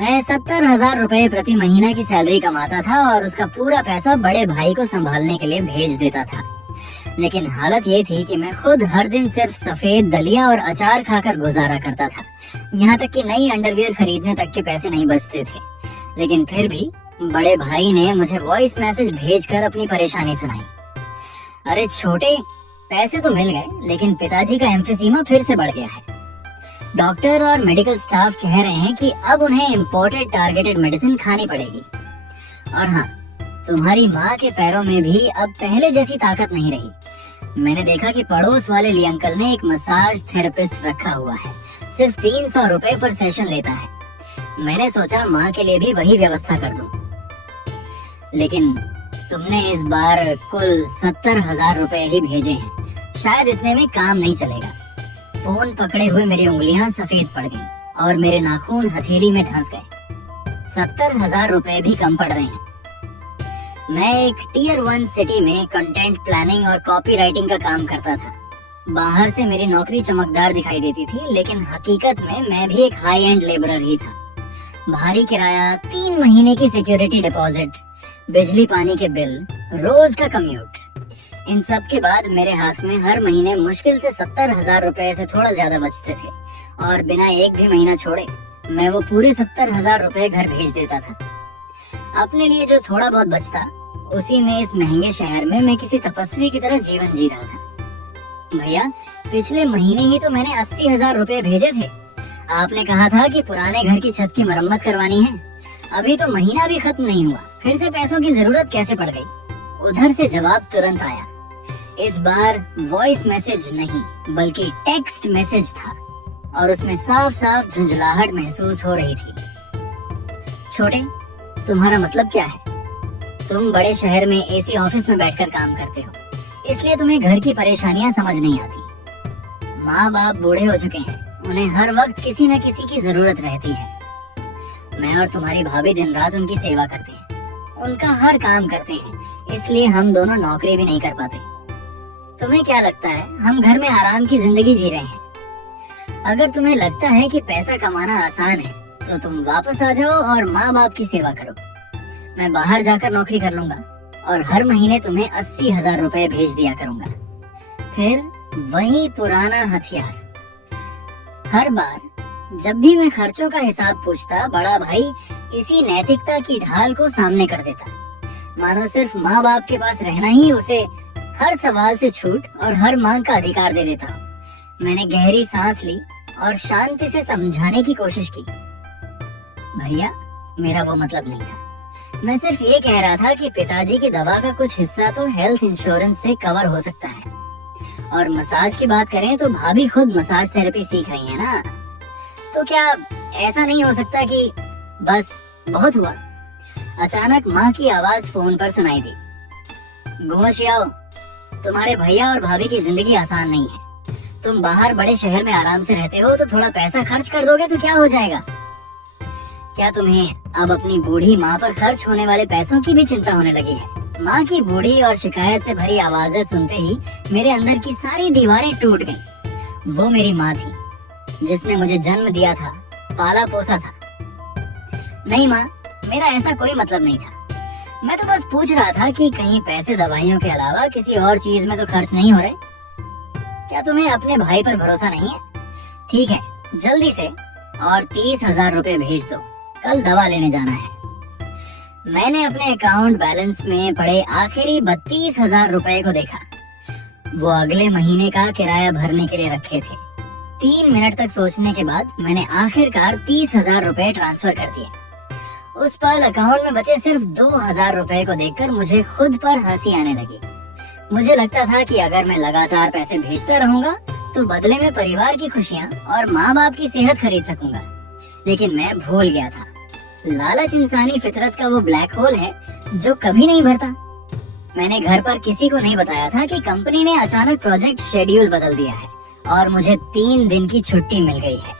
मैं 70,000 रुपए प्रति महीना की सैलरी कमाता था और उसका पूरा पैसा बड़े भाई को संभालने के लिए भेज देता था। लेकिन हालत ये थी कि मैं खुद हर दिन सिर्फ सफेद दलिया और अचार खाकर गुजारा करता था। यहाँ तक कि नई अंडरवियर खरीदने तक के पैसे नहीं बचते थे। लेकिन फिर भी बड़े भाई ने मुझे वॉइस मैसेज भेजकर अपनी परेशानी सुनाई। अरे छोटे, पैसे तो मिल गए, लेकिन पिताजी का एम्फिसीमा फिर से बढ़ गया है। डॉक्टर और मेडिकल स्टाफ कह रहे हैं कि अब उन्हें इम्पोर्टेड टारगेटेड मेडिसिन खानी पड़ेगी। और हाँ, तुम्हारी माँ के पैरों में भी अब पहले जैसी ताकत नहीं रही। मैंने देखा कि पड़ोस वाले ली अंकल ने एक मसाज थेरेपिस्ट रखा हुआ है, सिर्फ 300 रुपए पर सेशन लेता है। मैंने सोचा माँ के लिए भी वही व्यवस्था कर दूं। लेकिन तुमने इस बार कुल 70,000 रुपए ही भेजे हैं। शायद इतने में काम नहीं चलेगा। फोन पकड़े हुए मेरी उंगलियां सफेद पड़ गईं और मेरे नाखून हथेली में धंस गए। 70,000 रुपए भी कम पड़ रहे हैं। मैं एक टियर 1 सिटी में कंटेंट प्लानिंग और कॉपी राइटिंग का काम करता था। बाहर से मेरी नौकरी चमकदार दिखाई देती थी, लेकिन हकीकत में मैं भी एक हाई एंड लेबरर ही था। भारी किराया, 3 महीने की सिक्योरिटी डिपॉजिट, बिजली पानी के बिल, रोज का कम्यूट, इन सब के बाद मेरे हाथ में हर महीने मुश्किल से 70,000 रुपए से थोड़ा ज्यादा बचते थे। और बिना एक भी महीना छोड़े मैं वो पूरे 70,000 रुपए घर भेज देता था। अपने लिए जो थोड़ा बहुत बचता, उसी में इस महंगे शहर में मैं किसी तपस्वी की तरह जीवन जी रहा था। भैया, पिछले महीने ही तो मैंने 80,000 रुपए भेजे थे। आपने कहा था कि पुराने घर की छत की मरम्मत करवानी है। अभी तो महीना भी खत्म नहीं हुआ, फिर से पैसों की जरूरत कैसे पड़ गई? उधर से जवाब तुरंत आया। इस बार वॉइस मैसेज नहीं बल्कि टेक्स्ट मैसेज था और उसमें साफ साफ झुंझलाहट महसूस हो रही थी। छोटे, तुम्हारा मतलब क्या है? तुम बड़े शहर में एसी ऑफिस में बैठकर काम करते हो, इसलिए तुम्हें घर की परेशानियां समझ नहीं आती। माँ बाप बूढ़े हो चुके हैं, उन्हें हर वक्त किसी न किसी की जरूरत रहती है। मैं और तुम्हारी भाभी दिन रात उनकी सेवा करते हैं, उनका हर काम करते हैं, इसलिए हम दोनों नौकरी भी नहीं कर पाते। तुम्हें क्या लगता है हम घर में आराम की जिंदगी जी रहे हैं? अगर तुम्हें लगता है कि पैसा कमाना आसान है, तो तुम वापस आ जाओ और माँ बाप की सेवा करो। मैं बाहर जाकर नौकरी कर लूंगा और हर महीने तुम्हें 80,000 रुपए भेज दिया करूंगा। फिर वही पुराना हथियार। हर बार जब भी मैं खर्चों का हिसाब पूछता, बड़ा भाई इसी नैतिकता की ढाल को सामने कर देता, मानो सिर्फ माँ बाप के पास रहना ही उसे हर सवाल से छूट और हर मांग का अधिकार दे देता। मैंने गहरी सांस ली और शांति से समझाने की कोशिश की। भैया, मेरा वो मतलब नहीं था। मैं सिर्फ ये कह रहा था कि पिताजी की दवा का कुछ हिस्सा तो हेल्थ इंश्योरेंस से कवर हो सकता है। और मसाज की बात करें तो भाभी खुद मसाज थेरेपी सीख रही है ना, तो क्या ऐसा नहीं हो सकता कि बस बहुत हुआ? अचानक माँ की आवाज फोन पर सुनाई दी। गोशियाओ, तुम्हारे भैया और भाभी की जिंदगी आसान नहीं है। तुम बाहर बड़े शहर में आराम से रहते हो, तो थोड़ा पैसा खर्च कर दोगे तो क्या हो जाएगा? क्या तुम्हें अब अपनी बूढ़ी माँ पर खर्च होने वाले पैसों की भी चिंता होने लगी है? माँ की बूढ़ी और शिकायत से भरी आवाजें सुनते ही मेरे अंदर की सारी दीवारें टूट गईं। वो मेरी माँ थी, जिसने मुझे जन्म दिया था, पाला पोसा था। नहीं माँ, मेरा ऐसा कोई मतलब नहीं था। मैं तो बस पूछ रहा था कि कहीं पैसे दवाइयों के अलावा किसी और चीज में तो खर्च नहीं हो रहे। क्या तुम्हें अपने भाई पर भरोसा नहीं है? ठीक है, जल्दी से और 30,000 रुपए भेज दो, कल दवा लेने जाना है। मैंने अपने अकाउंट बैलेंस में पड़े आखिरी 32,000 रुपए को देखा। वो अगले महीने का किराया भरने के लिए रखे थे। 3 मिनट तक सोचने के बाद मैंने आखिरकार 30,000 रुपए ट्रांसफर कर दिए। उस पल अकाउंट में बचे सिर्फ 2,000 रुपए को देखकर मुझे खुद पर हंसी आने लगी। मुझे लगता था कि अगर मैं लगातार पैसे भेजता रहूंगा तो बदले में परिवार की खुशियां और माँ बाप की सेहत खरीद सकूंगा। लेकिन मैं भूल गया था, लालच इंसानी फितरत का वो ब्लैक होल है जो कभी नहीं भरता। मैंने घर पर किसी को नहीं बताया था कि कंपनी ने अचानक प्रोजेक्ट शेड्यूल बदल दिया है और मुझे 3 दिन की छुट्टी मिल गई है।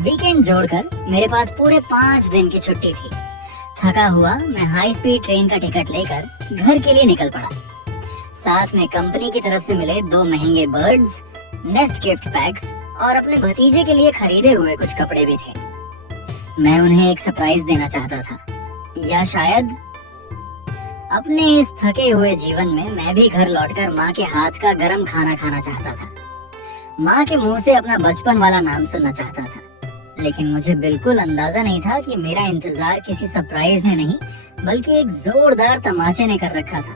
वीकेंड जोड़कर मेरे पास पूरे 5 दिन की छुट्टी थी। थका हुआ मैं हाई स्पीड ट्रेन का टिकट लेकर घर के लिए निकल पड़ा। साथ में कंपनी की तरफ से मिले 2 महंगे बर्ड्स, नेस्ट गिफ्ट पैक्स और अपने भतीजे के लिए खरीदे हुए कुछ कपड़े भी थे। मैं उन्हें एक सरप्राइज देना चाहता था, या शायद अपने इस थके हुए जीवन में मैं भी घर लौटकर माँ के हाथ का गरम खाना खाना चाहता था। माँ के मुंह से अपना बचपन वाला नाम सुनना चाहता था। लेकिन मुझे बिल्कुल अंदाजा नहीं था कि मेरा इंतजार किसी सरप्राइज ने नहीं बल्कि एक जोरदार तमाचे ने कर रखा था।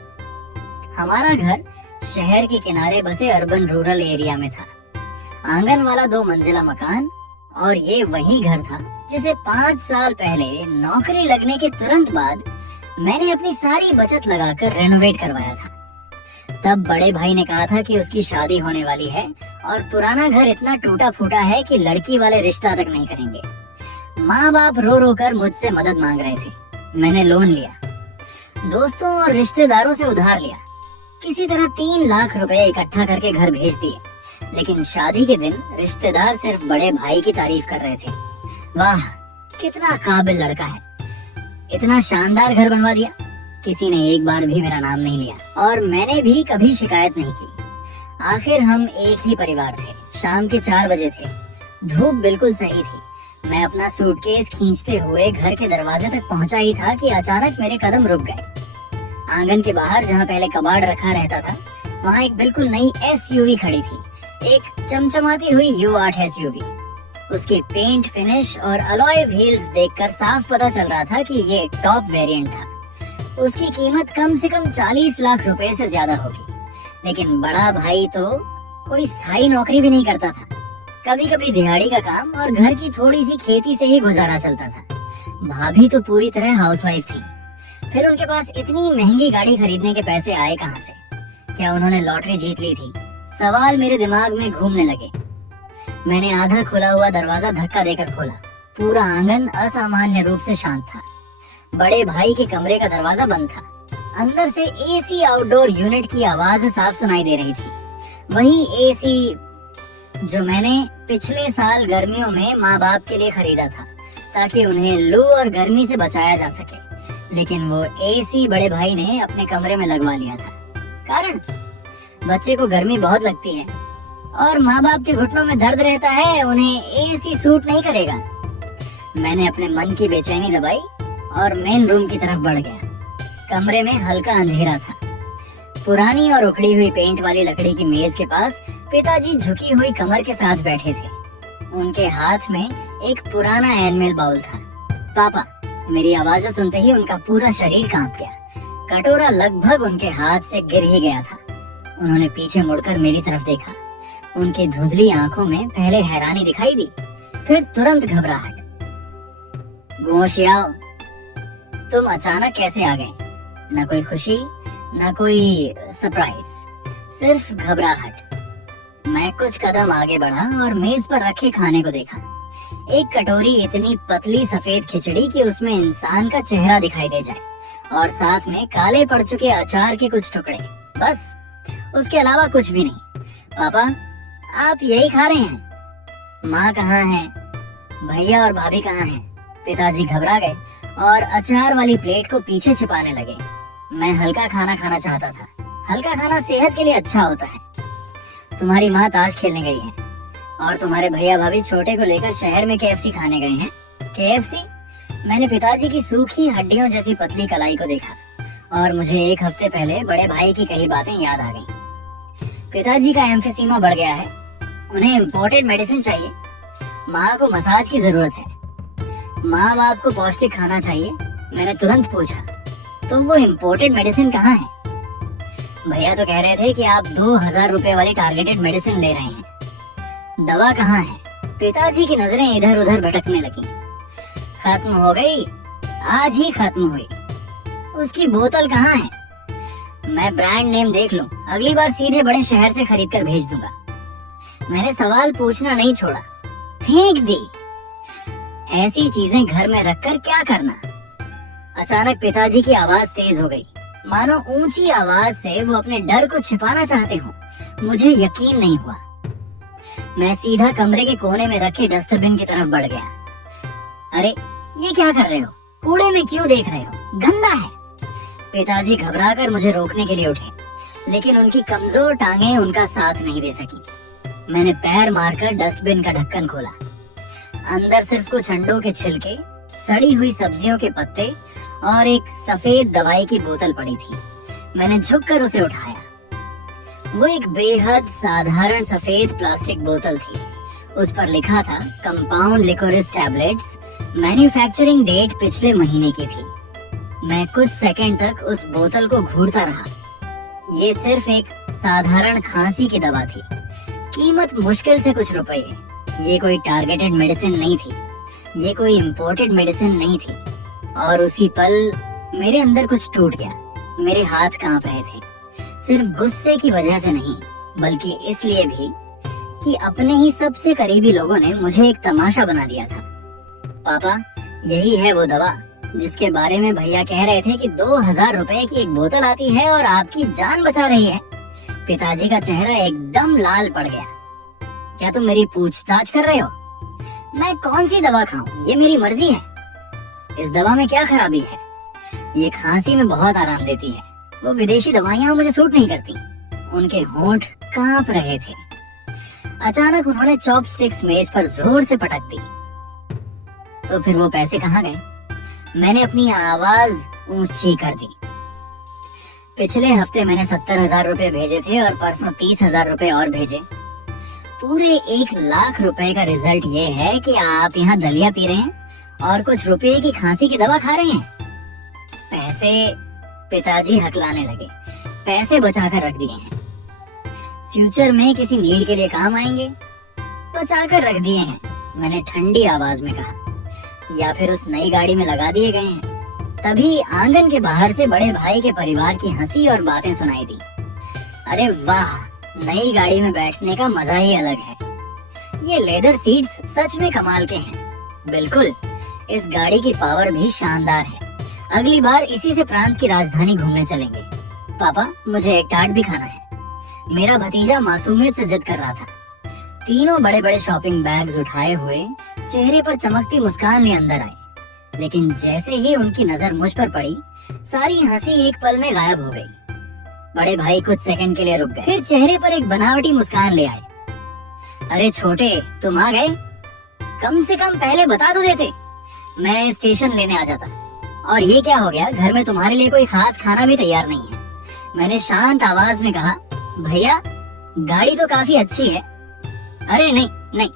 हमारा घर शहर के किनारे बसे अर्बन रूरल एरिया में था। आंगन वाला 2 मंजिला मकान, और ये वही घर था जिसे 5 साल पहले नौकरी लगने के तुरंत बाद मैंने अपनी सारी बचत लगाकर रेनोवेट करवाया था। तब बड़े भाई ने कहा था कि उसकी शादी होने वाली है और पुराना घर इतना टूटा फूटा है कि लड़की वाले रिश्ता तक नहीं करेंगे। माँ बाप रो रो कर मुझसे मदद मांग रहे थे। मैंने लोन लिया, दोस्तों और रिश्तेदारों से उधार लिया, किसी तरह 3 लाख रुपए इकट्ठा करके घर भेज दिए। लेकिन शादी के दिन रिश्तेदार सिर्फ बड़े भाई की तारीफ कर रहे थे। वाह, कितना काबिल लड़का है, इतना शानदार घर बनवा दिया। किसी ने एक बार भी मेरा नाम नहीं लिया और मैंने भी कभी शिकायत नहीं की। आखिर हम एक ही परिवार थे। शाम के 4 बजे थे, धूप बिल्कुल सही थी। मैं अपना सूटकेस खींचते हुए घर के दरवाजे तक पहुंचा ही था कि अचानक मेरे कदम रुक गए। आंगन के बाहर जहां पहले कबाड़ रखा रहता था, वहां एक बिल्कुल नई SUV खड़ी थी, एक चमचमाती हुई U8 SUV। उसकी पेंट फिनिश और अलॉय व्हील्स देखकर साफ पता चल रहा था कि ये टॉप वेरिएंट था। उसकी कीमत कम से कम 40 लाख रुपए से ज्यादा होगी। लेकिन बड़ा भाई तो कोई स्थायी नौकरी भी नहीं करता था, कभी कभी दिहाड़ी का काम और घर की थोड़ी सी खेती से ही गुजारा चलता था। भाभी तो पूरी तरह हाउसवाइफ थी। फिर उनके पास इतनी महंगी गाड़ी खरीदने के पैसे आए कहां से? क्या उन्होंने लॉटरी जीत ली थी? सवाल मेरे दिमाग में घूमने लगे। मैंने आधा खुला हुआ दरवाजा धक्का देकर खोला। पूरा आंगन असामान्य रूप से शांत था। बड़े भाई के कमरे का दरवाजा बंद था। अंदर से AC आउटडोर यूनिट की आवाज साफ सुनाई दे रही थी, वही AC जो मैंने पिछले साल गर्मियों में माँ बाप के लिए खरीदा था ताकि उन्हें लू और गर्मी से बचाया जा सके। लेकिन वो AC बड़े भाई ने अपने कमरे में लगवा लिया था। कारण, बच्चे को गर्मी बहुत लगती है और माँ बाप के घुटनों में दर्द रहता है, उन्हें AC सूट नहीं करेगा। मैंने अपने मन की बेचैनी दबाई और मेन रूम की तरफ बढ़ गया। कमरे में हल्का अंधेरा था। पुरानी और उखड़ी हुई पेंट वाली लकड़ी की मेज के पास पिताजी झुकी हुई कमर के साथ बैठे थे। उनके हाथ में एक पुराना एनमेल बाउल था। पापा, मेरी आवाज़ सुनते ही उनका पूरा शरीर कांप गया। कटोरा लगभग उनके हाथ से गिर ही गया था। उन्होंने पीछे मुड़कर मेरी तरफ देखा। उनकी धुंधली आंखों में पहले हैरानी दिखाई दी, फिर तुरंत घबराहट। गोशियाओ, तुम अचानक कैसे आ गए? न कोई खुशी, न कोई सरप्राइज, सिर्फ घबराहट। मैं कुछ कदम आगे बढ़ा और मेज पर रखे खाने को देखा। एक कटोरी इतनी पतली सफेद खिचड़ी कि उसमें इंसान का चेहरा दिखाई दे जाए और साथ में काले पड़ चुके अचार के कुछ टुकड़े, बस। उसके अलावा कुछ भी नहीं। पापा, आप यही खा रहे हैं? माँ कहाँ है? भैया और भाभी कहाँ हैं? पिताजी घबरा गए और अचार वाली प्लेट को पीछे छिपाने लगे। मैं हल्का खाना खाना चाहता था। हल्का खाना सेहत के लिए अच्छा होता है। तुम्हारी माँ ताश खेलने गई है और तुम्हारे भैया भाभी छोटे को लेकर शहर में KFC खाने गए हैं। KFC? मैंने पिताजी की सूखी हड्डियों जैसी पतली कलाई को देखा और मुझे 1 हफ्ते पहले बड़े भाई की कही बातें याद आ गईं। पिताजी का एम्फिसीमा बढ़ गया है, उन्हें इम्पोर्टेड मेडिसिन चाहिए। माँ को मसाज की जरूरत है। माँ बाप को पौष्टिक खाना चाहिए। मैंने तुरंत पूछा, तो वो इम्पोर्टेड मेडिसिन कहाँ है? भैया तो कह रहे थे कि आप 2000 रुपए वाली टारगेटेड मेडिसिन ले रहे हैं। दवा कहाँ है? पिताजी की नजरें इधर उधर भटकने लगी। खत्म हो गई, आज ही खत्म हुई। उसकी बोतल कहाँ है? मैं ब्रांड नेम देख लूं, अगली बार सीधे बड़े शहर से खरीद कर भेज दूंगा। मैंने सवाल पूछना नहीं छोड़ा, फेंक दी। ऐसी चीजें घर में रखकर क्या करना? अचानक पिताजी की आवाज तेज हो गई, मानो ऊंची आवाज से वो अपने डर को छिपाना चाहते हो। मुझे यकीन नहीं हुआ। मैं सीधा कमरे के कोने में रखे डस्टबिन की तरफ बढ़ गया। अरे, ये क्या कर रहे हो? कूड़े में क्यों देख रहे हो? गंदा है। पिताजी घबराकर मुझे रोकने के लिए उठे, लेकिन उनकी कमजोर टांगें उनका साथ नहीं दे सकी। मैंने पैर मारकर डस्टबिन का ढक्कन खोला। अंदर सिर्फ कुछ अंडों के छिलके सड़ी हुई सब्जियों के पत्ते और एक सफेद दवाई की बोतल पड़ी थी। मैंने झुककर उसे उठाया। वो एक बेहद साधारण सफेद प्लास्टिक बोतल थी। उस पर लिखा था compound liquorice tablets, manufacturing date पिछले महीने की थी। मैं कुछ सेकंड तक उस बोतल को घूरता रहा। ये सिर्फ एक साधारण खांसी की दवा थी, कीमत मुश्किल से कुछ रुपए। ये कोई टारगेटेड मेडिसिन नहीं थी, ये कोई इम्पोर्टेड मेडिसिन नहीं थी। और उसी पल मेरे अंदर कुछ टूट गया। मेरे हाथ कांप रहे थे, सिर्फ गुस्से की वजह से नहीं, बल्कि इसलिए भी कि अपने ही सबसे करीबी लोगों ने मुझे एक तमाशा बना दिया था। पापा, यही है वो दवा जिसके बारे में भैया कह रहे थे कि 2000 रुपए की एक बोतल आती है और आपकी जान बचा रही है। पिताजी का चेहरा एकदम लाल पड़ गया। क्या तुम मेरी पूछताछ कर रहे हो? मैं कौन सी दवा खाऊं? ये मेरी मर्जी है। इस दवा में क्या खराबी है? ये खांसी में बहुत आराम देती है। वो विदेशी दवाइयां मुझे सूट नहीं करती। उनके होंठ कांप रहे थे। अचानक उन्होंने चॉपस्टिक्स मेज पर जोर से पटक दी। तो फिर वो पैसे कहाँ गए? मैंने अपनी आवाज ऊंची कर दी। पिछले हफ्ते मैंने 70,000 रुपए भेजे थे और परसों 30,000 रुपए और भेजे। पूरे 1,00,000 रुपए का रिजल्ट ये है कि आप यहाँ दलिया पी रहे हैं और कुछ रुपए की खांसी की दवा खा रहे हैं। पैसे, पिताजी हकलाने लगे। पैसे बचा कर रख दिए हैं, फ्यूचर में किसी नीड के लिए काम आएंगे। बचा कर रख दिए हैं, मैंने ठंडी आवाज में कहा। या फिर उस नई गाड़ी में लगा दिए गए हैं। तभी आंगन के बाहर से बड़े भाई के परिवार की हंसी और बातें सुनाई दी। अरे वाह, नई गाड़ी में बैठने का मजा ही अलग है। ये लेदर सीट्स सच में कमाल के हैं। बिल्कुल, इस गाड़ी की पावर भी शानदार है। अगली बार इसी से प्रांत की राजधानी घूमने चलेंगे। पापा, मुझे एक टार्ट भी खाना है। मेरा भतीजा मासूमियत से जिद कर रहा था। तीनों बड़े बड़े शॉपिंग बैग्स उठाए हुए चेहरे पर चमकती मुस्कान लिए अंदर आए। लेकिन जैसे ही उनकी नजर मुझ पर पड़ी, सारी हंसी एक पल में गायब हो गई। बड़े भाई कुछ सेकंड के लिए रुक गए, फिर चेहरे पर एक बनावटी मुस्कान ले आए। अरे छोटे, तुम आ गए? कम से कम पहले बता तो देते, मैं स्टेशन लेने आ जाता। और ये क्या हो गया? घर में तुम्हारे लिए कोई खास खाना भी तैयार नहीं है। मैंने शांत आवाज में कहा। भैया, गाड़ी तो काफी अच्छी है। अरे नहीं नहीं,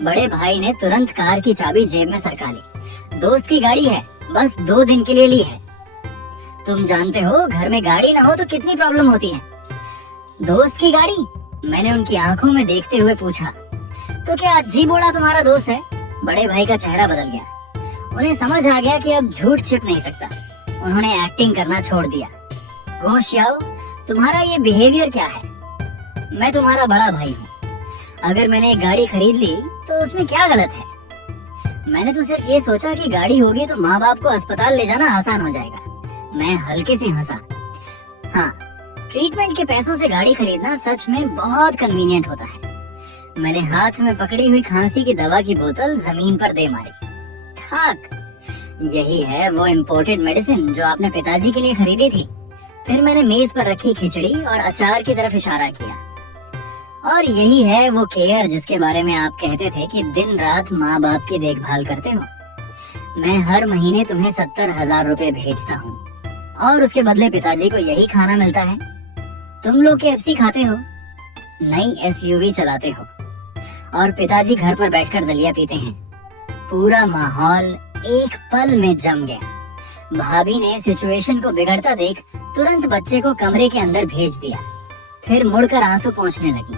बड़े भाई ने तुरंत कार की चाबी जेब में सरका ली। दोस्त की गाड़ी है, बस 2 दिन के लिए ली है। तुम जानते हो, घर में गाड़ी ना हो तो कितनी प्रॉब्लम होती है। दोस्त की गाड़ी? मैंने उनकी आंखों में देखते हुए पूछा। तो क्या अज्जी बोड़ा तुम्हारा दोस्त है? बड़े भाई का चेहरा बदल गया। उन्हें समझ आ गया कि अब झूठ छिप नहीं सकता। उन्होंने एक्टिंग करना छोड़ दिया। घोषयाओ, तुम्हारा ये बिहेवियर क्या है? मैं तुम्हारा बड़ा भाई हूँ। अगर मैंने एक गाड़ी खरीद ली तो उसमें क्या गलत है? मैंने तो सिर्फ ये सोचा कि गाड़ी होगी तो माँ बाप को अस्पताल ले जाना आसान हो जाएगा। मैं हल्के से हंसा। हाँ, ट्रीटमेंट के पैसों से गाड़ी खरीदना सच में बहुत कन्वीनियंट होता है। मैंने हाथ में पकड़ी हुई खांसी की दवा की बोतल जमीन पर दे मारी। ठाक, यही है वो इम्पोर्टेड मेडिसिन जो आपने पिताजी के लिए खरीदी थी। फिर मैंने मेज पर रखी खिचड़ी और अचार की तरफ इशारा किया। और यही है वो केयर जिसके बारे में आप कहते थे कि दिन रात माँ बाप की देखभाल करते हो। मैं हर महीने तुम्हें 70,000 रुपए भेजता हूँ और उसके बदले पिताजी को यही खाना मिलता है। तुम लोग KFC खाते हो, नई SUV चलाते हो और पिताजी घर पर बैठकर दलिया पीते हैं। पूरा माहौल एक पल में जम गया। भाभी ने सिचुएशन को बिगड़ता देख तुरंत बच्चे को कमरे के अंदर भेज दिया। फिर मुड़कर आंसू पोंछने लगी।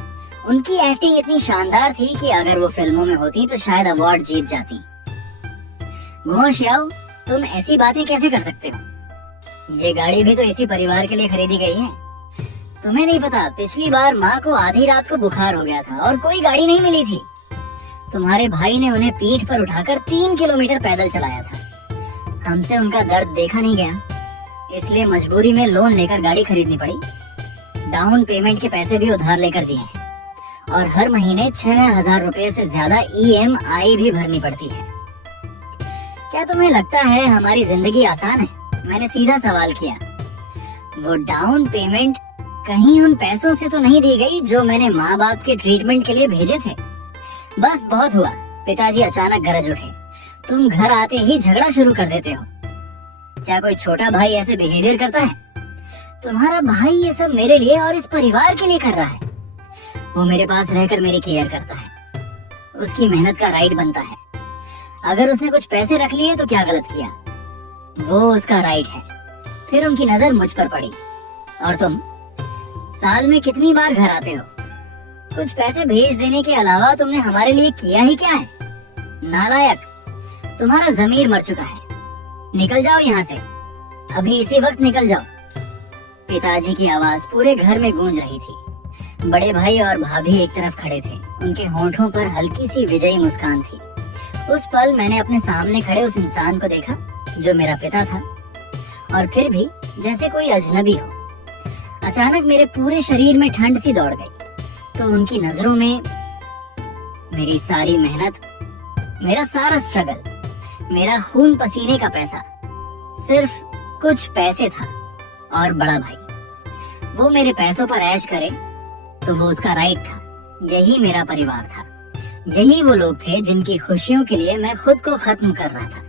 उनकी एक्टिंग इतनी शानदार थी कि अगर वो फिल्मों में होती तो शायद अवार्ड जीत जाती। घोषयाओ, तुम ऐसी बातें कैसे कर सकते हो? ये गाड़ी भी तो इसी परिवार के लिए खरीदी गई है। तुम्हें नहीं पता, पिछली बार माँ को आधी रात को बुखार हो गया था और कोई गाड़ी नहीं मिली थी। तुम्हारे भाई ने उन्हें पीठ पर उठाकर 3 किलोमीटर पैदल चलाया था। हमसे उनका दर्द देखा नहीं गया, इसलिए मजबूरी में लोन लेकर गाड़ी खरीदनी पड़ी। डाउन पेमेंट के पैसे भी उधार लेकर दिए हैं और हर महीने 6,000 रुपए से ज्यादा EMI भी भरनी पड़ती है। क्या तुम्हें लगता है हमारी जिंदगी आसान है? मैंने सीधा सवाल किया। वो डाउन पेमेंट कहीं उन पैसों से तो नहीं दी गई जो मैंने माँ बाप के ट्रीटमेंट के लिए भेजे थे? बस बहुत हुआ। पिताजी अचानक गरज उठे। तुम घर आते ही झगड़ा शुरू कर देते हो। क्या कोई छोटा भाई ऐसे बिहेवियर करता है? तुम्हारा भाई ये सब मेरे लिए और इस परिवार के लिए कर रहा है। वो मेरे पास रहकर मेरी केयर करता है, उसकी मेहनत का राइट बनता है। अगर उसने कुछ पैसे रख लिए तो क्या गलत किया, वो उसका राइट है। फिर उनकी नजर मुझ पर पड़ी। और तुम साल में कितनी बार घर आते हो? कुछ पैसे भेज देने के अलावा तुमने हमारे लिए किया ही क्या है? नालायक, तुम्हारा जमीर मर चुका है। निकल जाओ यहाँ से, अभी इसी वक्त निकल जाओ। पिताजी की आवाज पूरे घर में गूंज रही थी। बड़े भाई और भाभी एक तरफ खड़े थे, उनके होंठों पर हल्की सी विजयी मुस्कान थी। उस पल मैंने अपने सामने खड़े उस इंसान को देखा जो मेरा पिता था, और फिर भी जैसे कोई अजनबी हो। अचानक मेरे पूरे शरीर में ठंड सी दौड़ गई। तो उनकी नजरों में मेरी सारी मेहनत, मेरा सारा स्ट्रगल, मेरा खून पसीने का पैसा सिर्फ कुछ पैसे था। और बड़ा भाई, वो मेरे पैसों पर ऐश करे तो वो उसका राइट था। यही मेरा परिवार था, यही वो लोग थे जिनकी खुशियों के लिए मैं खुद को खत्म कर रहा था।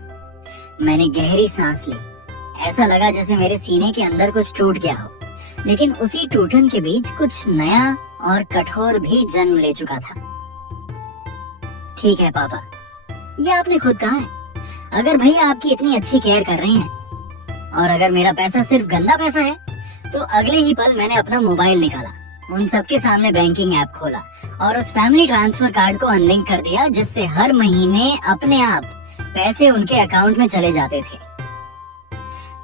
मैंने गहरी सांस ली। ऐसा लगा जैसे मेरे सीने के अंदर कुछ टूट गया हो, लेकिन उसी टूटन के बीच कुछ नया और कठोर भी जन्म ले चुका था। ठीक है पापा, ये आपने खुद कहा है। अगर भैया आपकी इतनी अच्छी केयर कर रहे हैं, और अगर मेरा पैसा सिर्फ गंदा पैसा है, तो अगले ही पल मैंने अपना मोबाइल निकाला, उन सबके सामने बैंकिंग ऐप खोला और उस फैमिली ट्रांसफर कार्ड को अनलिंक कर दिया, जिससे हर महीने अपने आप पैसे उनके अकाउंट में चले जाते थे।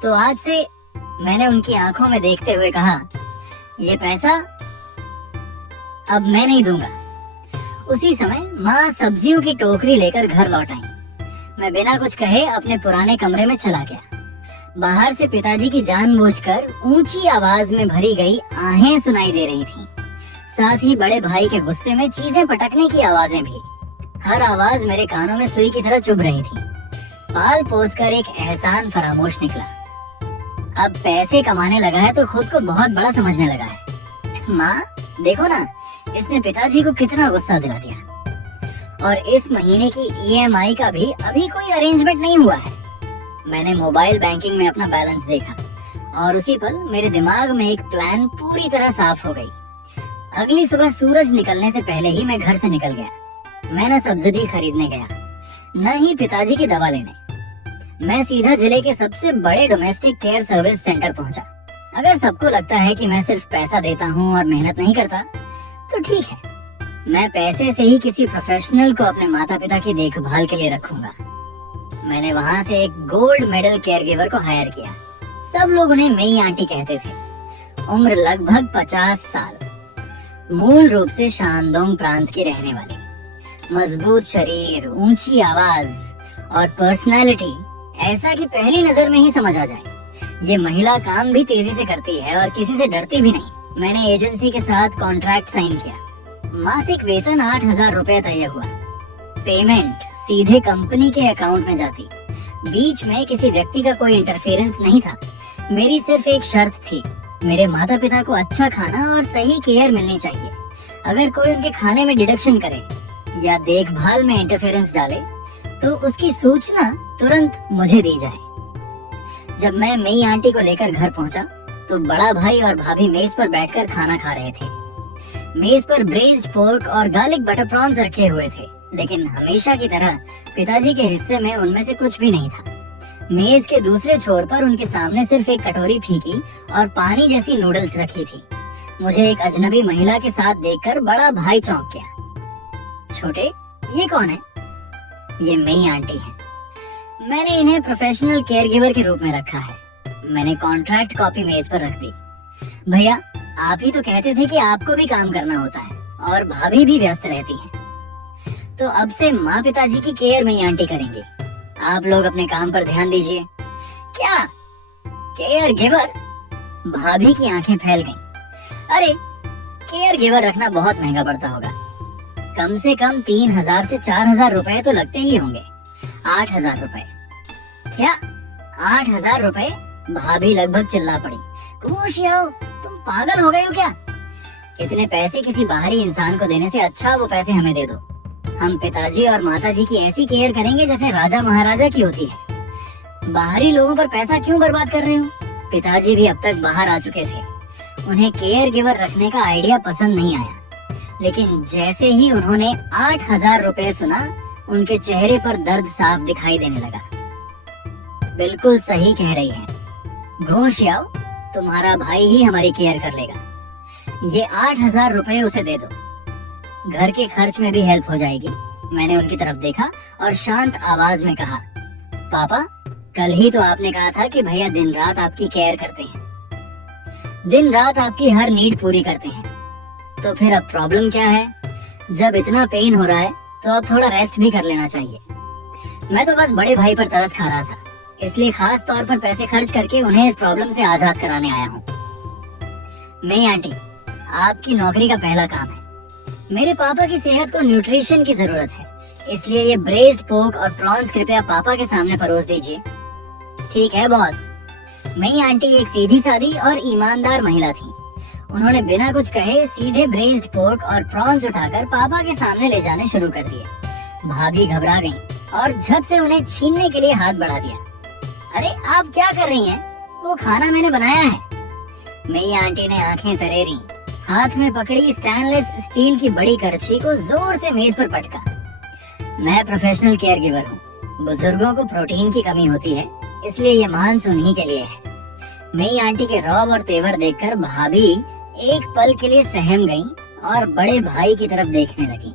तो आज से, मैंने उनकी आंखों में देखते हुए कहा, ये पैसा अब मैं नहीं दूंगा। उसी समय माँ सब्जियों की टोकरी लेकर घर लौट आई। मैं बिना कुछ कहे अपने पुराने कमरे में चला गया। बाहर से पिताजी की जानबूझकर ऊंची आवाज में भरी गई आहें सुनाई दे रही थीं। साथ ही बड़े भाई के गुस्से में चीजें पटकने की आवाजें भी। हर आवाज मेरे कानों में सुई की तरह चुभ रही थी। पाल पोस कर एक एहसान फरामोश निकला। अब पैसे कमाने लगा है तो खुद को बहुत बड़ा समझने लगा है। माँ देखो ना, इसने पिताजी को कितना गुस्सा दिला दिया। और इस महीने की EMI का भी अभी कोई अरेंजमेंट नहीं हुआ है। मैंने मोबाइल बैंकिंग में अपना बैलेंस देखा और उसी पल मेरे दिमाग में एक प्लान पूरी तरह साफ हो गई। अगली सुबह सूरज निकलने से पहले ही मैं घर से निकल गया। मैं न सब्जी खरीदने गया, न ही पिताजी की दवा लेने। मैं सीधा जिले के सबसे बड़े डोमेस्टिक केयर सर्विस सेंटर पहुंचा। अगर सबको लगता है कि मैं सिर्फ पैसा देता हूं और मेहनत नहीं करता, तो ठीक है, मैं पैसे से ही किसी प्रोफेशनल को अपने माता पिता की देखभाल के लिए रखूंगा। मैंने वहां से एक गोल्ड मेडल केयर गिवर को हायर किया। सब लोग उन्हें मेई आंटी कहते थे। उम्र लगभग 50 साल, मूल रूप से शानदोंग प्रांत की रहने वाली, मजबूत शरीर, ऊंची आवाज और पर्सनालिटी ऐसा कि पहली नजर में ही समझ आ जाए। ये महिला काम भी तेजी से करती है और किसी से डरती भी नहीं। मैंने एजेंसी के साथ कॉन्ट्रैक्ट साइन किया। मासिक वेतन 8,000 रुपए तय हुआ। पेमेंट सीधे कंपनी के अकाउंट में जाती। बीच में किसी व्यक्ति का कोई इंटरफेरेंस नहीं था। मेरी सिर्फ एक शर्त थी, मेरे माता पिता को अच्छा खाना और सही केयर मिलनी चाहिए। अगर कोई उनके खाने में डिडक्शन करे या देखभाल में इंटरफेरेंस डाले, तो उसकी सूचना तुरंत मुझे दी जाए। जब मैं मेई आंटी को लेकर घर पहुंचा, तो बड़ा भाई और भाभी मेज पर बैठकर खाना खा रहे थे। मेज पर ब्रेज्ड पोर्क और गार्लिक बटर प्रॉन्स रखे हुए थे, लेकिन हमेशा की तरह पिताजी के हिस्से में उनमें से कुछ भी नहीं था। मेज के दूसरे छोर पर उनके सामने सिर्फ एक कटोरी फीकी और पानी जैसी नूडल्स रखी थी। मुझे एक अजनबी महिला के साथ देखकर बड़ा भाई चौंक गया। छोटे, ये कौन है? ये मेई आंटी है। मैंने इन्हें प्रोफेशनल केयर गिवर के रूप में रखा है। मैंने कॉन्ट्रैक्ट कॉपी मेज पर रख दी। भैया, आप ही तो कहते थे कि आपको भी काम करना होता है और भाभी भी व्यस्त रहती है, तो अब से माँ पिताजी की केयर मेई आंटी करेंगे। आप लोग अपने काम पर ध्यान दीजिए। क्या केयर गिवर? भाभी की आंखें फैल गईं। अरे, केयर गिवर रखना बहुत महंगा पड़ता होगा। कम से कम 3,000 से 4,000 रुपए तो लगते ही होंगे। 8,000 रुपए? क्या 8,000 रुपए? भाभी लगभग चिल्ला पड़ी। खुशियाओ, तुम पागल हो गए हो क्या? इतने पैसे किसी बाहरी इंसान को देने से अच्छा वो पैसे हमें दे दो। हम पिताजी और माताजी की ऐसी केयर करेंगे जैसे राजा महाराजा की होती है। बाहरी लोगों पर पैसा क्यों बर्बाद कर रहे हो? पिताजी भी अब तक बाहर आ चुके थे। उन्हें केयर गिवर रखने का आइडिया पसंद नहीं आया, लेकिन जैसे ही उन्होंने 8,000 रुपए सुना, उनके चेहरे पर दर्द साफ दिखाई देने लगा। बिल्कुल सही कह रही है, घोष याओ, तुम्हारा भाई ही हमारी केयर कर लेगा। ये 8,000 रुपए उसे दे दो, घर के खर्च में भी हेल्प हो जाएगी। मैंने उनकी तरफ देखा और शांत आवाज में कहा, पापा, कल ही तो आपने कहा था कि भैया दिन रात आपकी केयर करते हैं, दिन रात आपकी हर नीड पूरी करते हैं, तो फिर अब प्रॉब्लम क्या है? जब इतना पेन हो रहा है तो अब थोड़ा रेस्ट भी कर लेना चाहिए। मैं तो बस बड़े भाई पर तरस खा रहा था, इसलिए खास तौर पर पैसे खर्च करके उन्हें इस प्रॉब्लम से आजाद कराने आया हूँ। नहीं आंटी, आपकी नौकरी का पहला काम है। मेरे पापा की सेहत को न्यूट्रिशन की जरूरत है, इसलिए ये ब्रेस्ड पोर्क और प्रॉन्स कृपया पापा के सामने परोस दीजिए। ठीक है बॉस। मई आंटी एक सीधी सादी और ईमानदार महिला थी। उन्होंने बिना कुछ कहे सीधे ब्रेस्ड पोर्क और प्रॉन्स उठाकर पापा के सामने ले जाने शुरू कर दिए। भाभी घबरा गईं और झट से उन्हें छीनने के लिए हाथ बढ़ा दिया। अरे आप क्या कर रही हैं? वो खाना मैंने बनाया है। मई आंटी ने आंखें तरेरी, हाथ में पकड़ी स्टेनलेस स्टील की बड़ी करछी को जोर से मेज पर पटका। मैं प्रोफेशनल केयर गिवर हूँ। बुजुर्गों को प्रोटीन की कमी होती है, इसलिए ये मांस उन्हीं के लिए है। मई आंटी के रौब और तेवर देखकर भाभी एक पल के लिए सहम गईं और बड़े भाई की तरफ देखने लगी।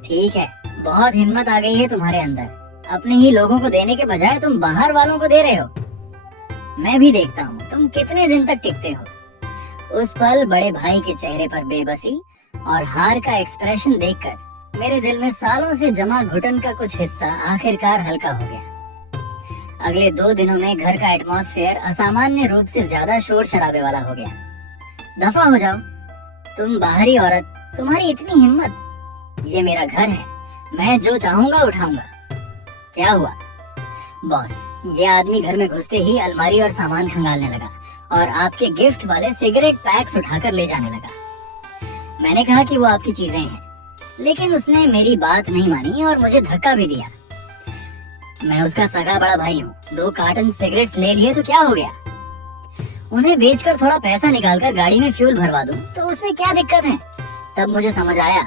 ठीक है, बहुत हिम्मत आ गई है तुम्हारे अंदर। अपने ही लोगों को देने के बजाय तुम बाहर वालों को दे रहे हो। मैं भी देखता हूँ तुम कितने दिन तक टिकते हो। उस पल बड़े भाई के चेहरे पर बेबसी और हार का एक्सप्रेशन देखकर मेरे दिल में सालों से जमा घुटन का कुछ हिस्सा आखिरकार हल्का हो गया। अगले 2 दिनों में घर का एटमॉस्फेयर असामान्य रूप से ज्यादा शोर शराबे वाला हो गया। दफा हो जाओ, तुम बाहरी औरत, तुम्हारी इतनी हिम्मत। ये मेरा घर है, मैं जो चाहूंगा उठाऊंगा। क्या हुआ? बॉस, ये आदमी घर में घुसते ही अलमारी और सामान खंगालने लगा और आपके गिफ्ट वाले सिगरेट पैक्स उठाकर ले जाने लगा। मैंने कहा कि वो आपकी चीजें हैं, लेकिन उसने मेरी बात नहीं मानी और मुझे धक्का भी दिया। मैं उसका सगा बड़ा भाई हूँ। 2 कार्टन सिगरेट्स ले लिए तो क्या हो गया? उन्हें बेचकर थोड़ा पैसा निकालकर गाड़ी में फ्यूल भरवा दूं तो उसमें क्या दिक्कत है? तब मुझे समझ आया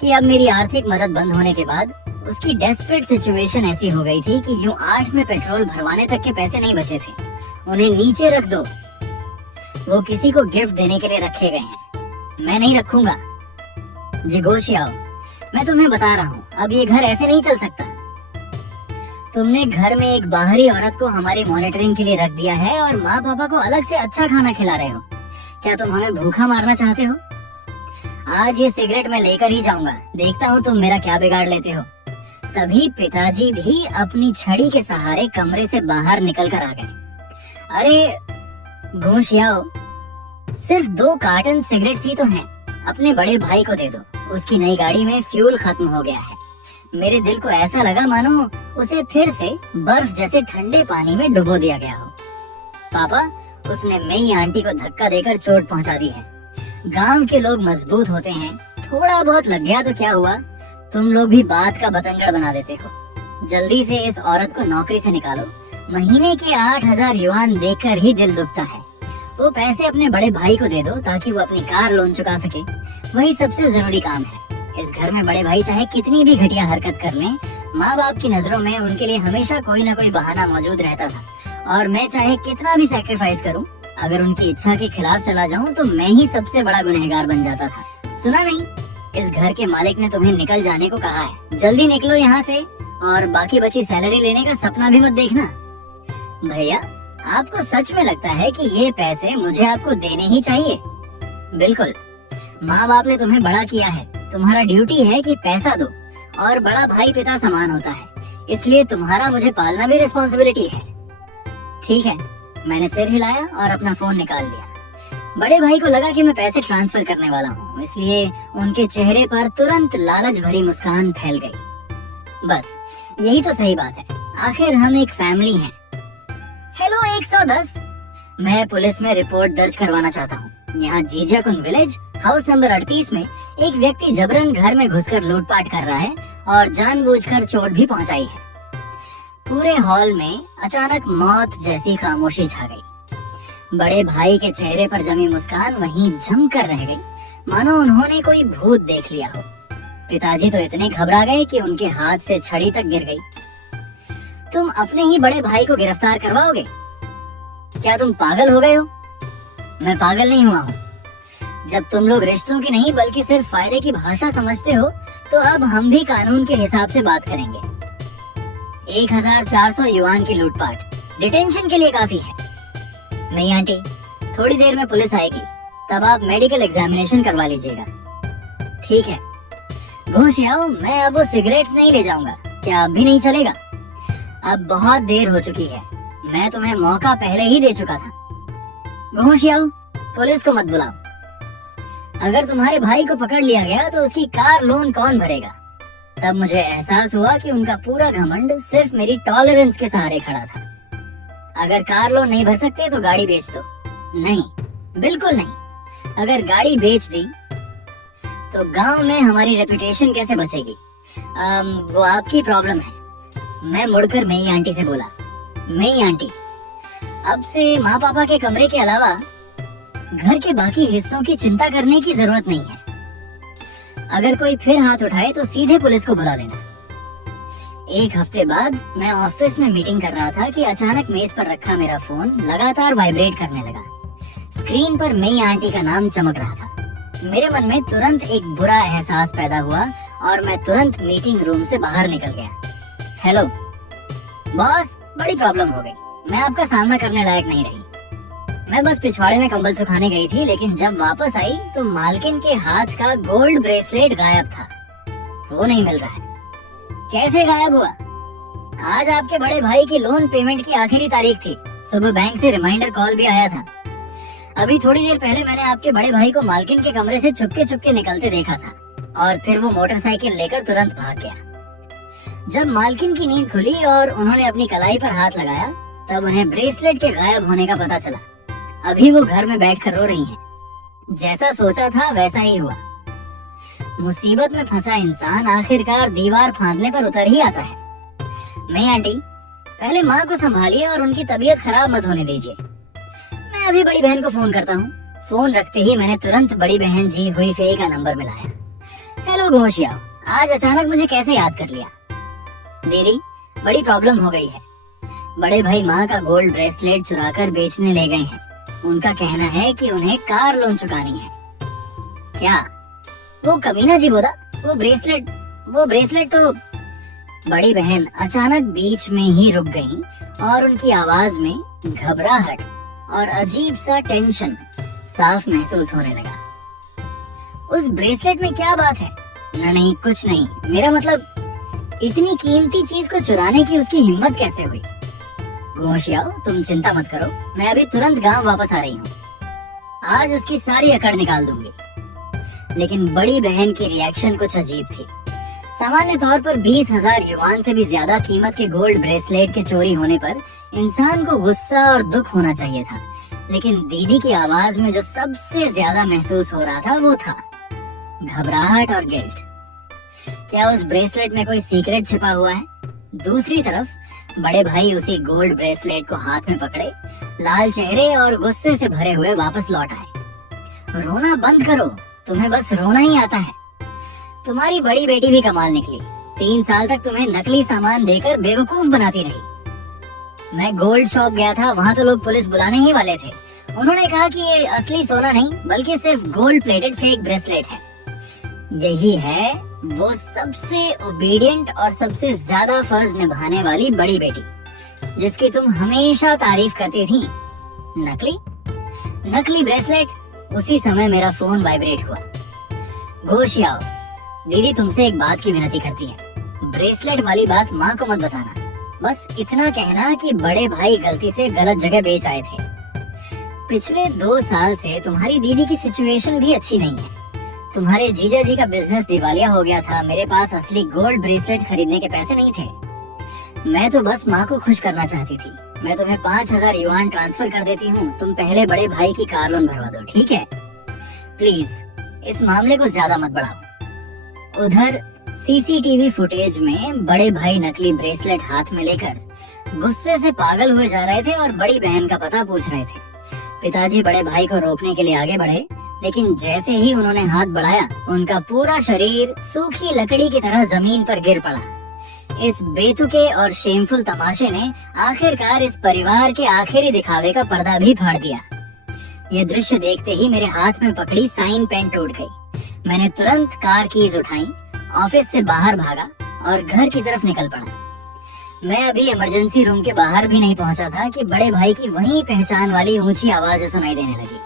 कि अब मेरी आर्थिक मदद बंद होने के बाद उसकी डेस्परेट सिचुएशन ऐसी हो गई थी कि यूं 8 में पेट्रोल भरवाने तक के पैसे नहीं बचे थे। उन्हें नीचे रख दो, वो किसी को गिफ्ट देने के लिए रखे गए हैं। मैं नहीं रखूंगा। जिगोशी आओ, मैं तुम्हें बता रहा हूँ, अब ये घर ऐसे नहीं चल सकता। तुमने घर में एक बाहरी औरत को हमारी मॉनिटरिंग के लिए रख दिया है और माँ पापा को अलग से अच्छा खाना खिला रहे हो। क्या तुम हमें भूखा मारना चाहते हो? आज ये सिगरेट मैं लेकर ही जाऊंगा, देखता हूँ तुम मेरा क्या बिगाड़ लेते हो। तभी पिताजी भी अपनी छड़ी के सहारे कमरे से बाहर निकल कर आ गए। अरे घोष याओ, सिर्फ 2 कार्टन सिगरेट ही तो हैं, अपने बड़े भाई को दे दो। उसकी नई गाड़ी में फ्यूल खत्म हो गया है। मेरे दिल को ऐसा लगा मानो उसे फिर से बर्फ जैसे ठंडे पानी में डुबो दिया गया हो। पापा, उसने मई आंटी को धक्का देकर चोट पहुंचा दी है। गांव के लोग मजबूत होते हैं, थोड़ा बहुत लग गया तो क्या हुआ? तुम लोग भी बात का बतंगड़ बना देते हो। जल्दी से इस औरत को नौकरी से निकालो। महीने के 8,000 युआन देकर ही दिल दुखता है। वो पैसे अपने बड़े भाई को दे दो ताकि वो अपनी कार लोन चुका सके। वही सबसे जरूरी काम है। इस घर में बड़े भाई चाहे कितनी भी घटिया हरकत कर लें, माँ बाप की नजरों में उनके लिए हमेशा कोई ना कोई बहाना मौजूद रहता था। और मैं चाहे कितना भी सैक्रिफाइस करूं, अगर उनकी इच्छा के खिलाफ चला जाऊं तो मैं ही सबसे बड़ा गुनहगार बन जाता था। सुना नहीं? इस घर के मालिक ने तुम्हें निकल जाने को कहा है। जल्दी निकलो यहाँ से और बाकी बची सैलरी लेने का सपना भी मत देखना। भैया, आपको सच में लगता है कि ये पैसे मुझे आपको देने ही चाहिए? बिल्कुल, माँ बाप ने तुम्हें बड़ा किया है, तुम्हारा ड्यूटी है कि पैसा दो, और बड़ा भाई पिता समान होता है, इसलिए तुम्हारा मुझे पालना भी रिस्पॉन्सिबिलिटी है। ठीक है, मैंने सिर हिलाया और अपना फोन निकाल लिया। बड़े भाई को लगा कि मैं पैसे ट्रांसफर करने वाला हूँ, इसलिए उनके चेहरे पर तुरंत लालच भरी मुस्कान फैल गई। बस यही तो सही बात है, आखिर हम एक फैमिली हैं। हेलो 110, मैं पुलिस में रिपोर्ट दर्ज करवाना चाहता हूँ। यहाँ जीजाकुंड विलेज हाउस नंबर 38 में एक व्यक्ति जबरन घर में घुसकर लूटपाट कर रहा है और जानबूझकर चोट भी पहुंचाई है। पूरे हॉल में अचानक मौत जैसी खामोशी छा गई। बड़े भाई के चेहरे पर जमी मुस्कान वहीं जम कर रह गई, मानो उन्होंने कोई भूत देख लिया हो। पिताजी तो इतने घबरा गए कि उनके हाथ से छड़ी तक गिर गई। तुम अपने ही बड़े भाई को गिरफ्तार करवाओगे? क्या तुम पागल हो गए हो? मैं पागल नहीं हुआ हूँ। जब तुम लोग रिश्तों की नहीं बल्कि सिर्फ फायदे की भाषा समझते हो, तो अब हम भी कानून के हिसाब से बात करेंगे। 1400 युआन की लूटपाट डिटेंशन के लिए काफी है। नहीं आंटी, थोड़ी देर में पुलिस आएगी, तब आप मेडिकल एग्जामिनेशन करवा लीजिएगा। ठीक है। घोष आओ, मैं अब वो सिगरेट्स नहीं ले जाऊंगा। क्या अब भी नहीं चलेगा? अब बहुत देर हो चुकी है, मैं तुम्हें मौका पहले ही दे चुका था। घोष आओ, पुलिस को मत बुलाओ। अगर तुम्हारे भाई को पकड़ लिया गया तो उसकी कार लोन कौन भरेगा? तब मुझे एहसास हुआ कि उनका पूरा घमंड सिर्फ मेरी टॉलरेंस के सहारे खड़ा था। अगर कार लोन नहीं भर सकते तो गाड़ी बेच दो। नहीं, बिल्कुल नहीं। अगर गाड़ी बेच दी तो गांव में हमारी रेपुटेशन कैसे बचेगी? वो आपकी प्रॉब्लम है। मैं मुड़कर मेई आंटी से बोला, मेई आंटी, अब से माँ पापा के कमरे के अलावा घर के बाकी हिस्सों की चिंता करने की जरूरत नहीं है। अगर कोई फिर हाथ उठाए तो सीधे पुलिस को बुला लेना। एक हफ्ते बाद मैं ऑफिस में मीटिंग कर रहा था कि अचानक मेज पर रखा मेरा फोन लगातार वाइब्रेट करने लगा। स्क्रीन पर मेई आंटी का नाम चमक रहा था। मेरे मन में तुरंत एक बुरा एहसास पैदा हुआ और मैं तुरंत मीटिंग रूम से बाहर निकल गया। हेलो बॉस, बड़ी प्रॉब्लम हो गई। मैं आपका सामना करने लायक नहीं रही। मैं बस पिछवाड़े में कंबल सुखाने गई थी, लेकिन जब वापस आई तो मालकिन के हाथ का गोल्ड ब्रेसलेट गायब था। वो नहीं मिल रहा है। कैसे गायब हुआ? आज आपके बड़े भाई की लोन पेमेंट की आखिरी तारीख थी। सुबह बैंक से रिमाइंडर कॉल भी आया था। अभी थोड़ी देर पहले मैंने आपके बड़े भाई को मालकिन के कमरे से चुपके चुपके निकलते देखा था और फिर वो मोटरसाइकिल लेकर तुरंत भाग गया। जब मालकिन की नींद खुली और उन्होंने अपनी कलाई पर हाथ लगाया, तब उन्हें ब्रेसलेट के गायब होने का पता चला। अभी वो घर में बैठकर रो रही हैं। जैसा सोचा था वैसा ही हुआ। मुसीबत में फंसा इंसान आखिरकार दीवार फांदने पर उतर ही आता है। मैं आंटी, पहले माँ को संभालिए और उनकी तबीयत खराब मत होने दीजिए। मैं अभी बड़ी बहन को फोन करता हूँ। फोन रखते ही मैंने तुरंत बड़ी बहन जी हुई फेई का नंबर मिलाया। हेलो घोषिया, आज अचानक मुझे कैसे याद कर लिया? दीदी, बड़ी प्रॉब्लम हो गई है। बड़े भाई माँ का गोल्ड ब्रेसलेट चुराकर बेचने ले गए हैं। उनका कहना है कि उन्हें कार लोन चुकानी है। क्या? वो कमीना जी बोला, वो ब्रेसलेट तो। बड़ी बहन अचानक बीच में ही रुक गई और उनकी आवाज में घबराहट और अजीब सा टेंशन साफ महसूस होने लगा। उस ब्रेसलेट में क्या बात है? नहीं, कुछ नहीं। मेरा मतलब, इतनी कीमती चीज को चुराने की उसकी हिम्मत कैसे हुई? घोषियाओ, तुम चिंता मत करो, मैं अभी तुरंत गांव वापस आ रही हूँ। आज उसकी सारी अकड़ निकाल दूंगी। लेकिन बड़ी बहन की रिएक्शन कुछ अजीब थी। सामान्य तौर पर 20,000 युआन से भी ज्यादा कीमत के गोल्ड ब्रेसलेट के चोरी होने पर इंसान को गुस्सा और दुख होना चाहिए था, लेकिन दीदी की आवाज में जो सबसे ज्यादा महसूस हो रहा था वो था घबराहट और गिल्ट। क्या उस ब्रेसलेट में कोई सीक्रेट छिपा हुआ है? दूसरी तरफ बड़े भाई उसी गोल्ड ब्रेसलेट को हाथ में पकड़े, लाल चेहरे और गुस्से से भरे हुए वापस लौट आए। रोना बंद करो, तुम्हें बस रोना ही आता है। तुम्हारी बड़ी बेटी भी कमाल निकली। 3 साल तक तुम्हें नकली सामान देकर बेवकूफ बनाती रही। मैं गोल्ड शॉप गया था, वहाँ तो लोग पुलिस बुलाने ही वाले थे। उन्होंने कहा कि ये असली सोना नहीं बल्कि सिर्फ गोल्ड प्लेटेड फेक ब्रेसलेट है। यही है वो सबसे ओबीडियंट और सबसे ज्यादा फर्ज निभाने वाली बड़ी बेटी, जिसकी तुम हमेशा तारीफ करती थी। नकली ब्रेसलेट। उसी समय मेरा फोन वाइब्रेट हुआ। घोषियाओ, दीदी तुमसे एक बात की विनती करती है। ब्रेसलेट वाली बात माँ को मत बताना। बस इतना कहना कि बड़े भाई गलती से गलत जगह बेच आए थे। पिछले 2 साल से तुम्हारी दीदी की सिचुएशन भी अच्छी नहीं है। तुम्हारे जीजा जी का बिजनेस दिवालिया हो गया था। मेरे पास असली गोल्ड ब्रेसलेट खरीदने के पैसे नहीं थे। मैं तो बस माँ को खुश करना चाहती थी। मैं तुम्हें 5,000 युआन ट्रांसफर कर देती हूँ। तुम पहले बड़े भाई की कार लोन भरवा दो, ठीक है? प्लीज इस मामले को ज्यादा मत बढ़ाओ। उधर सीसीटीवी फुटेज में बड़े भाई नकली ब्रेसलेट हाथ में लेकर गुस्से से पागल हुए जा रहे थे और बड़ी बहन का पता पूछ रहे थे। पिताजी बड़े भाई को रोकने के लिए आगे बढ़े, लेकिन जैसे ही उन्होंने हाथ बढ़ाया, उनका पूरा शरीर सूखी लकड़ी की तरह जमीन पर गिर पड़ा। इस बेतुके और शेमफुल तमाशे ने आखिरकार इस परिवार के आखिरी दिखावे का पर्दा भी फाड़ दिया। ये दृश्य देखते ही मेरे हाथ में पकड़ी साइन पेन टूट गई। मैंने तुरंत कार कीज उठाई, ऑफिस से बाहर भागा और घर की तरफ निकल पड़ा। मैं अभी इमरजेंसी रूम के बाहर भी नहीं पहुंचा था कि बड़े भाई की वही पहचान वाली ऊंची आवाज सुनाई देने लगी।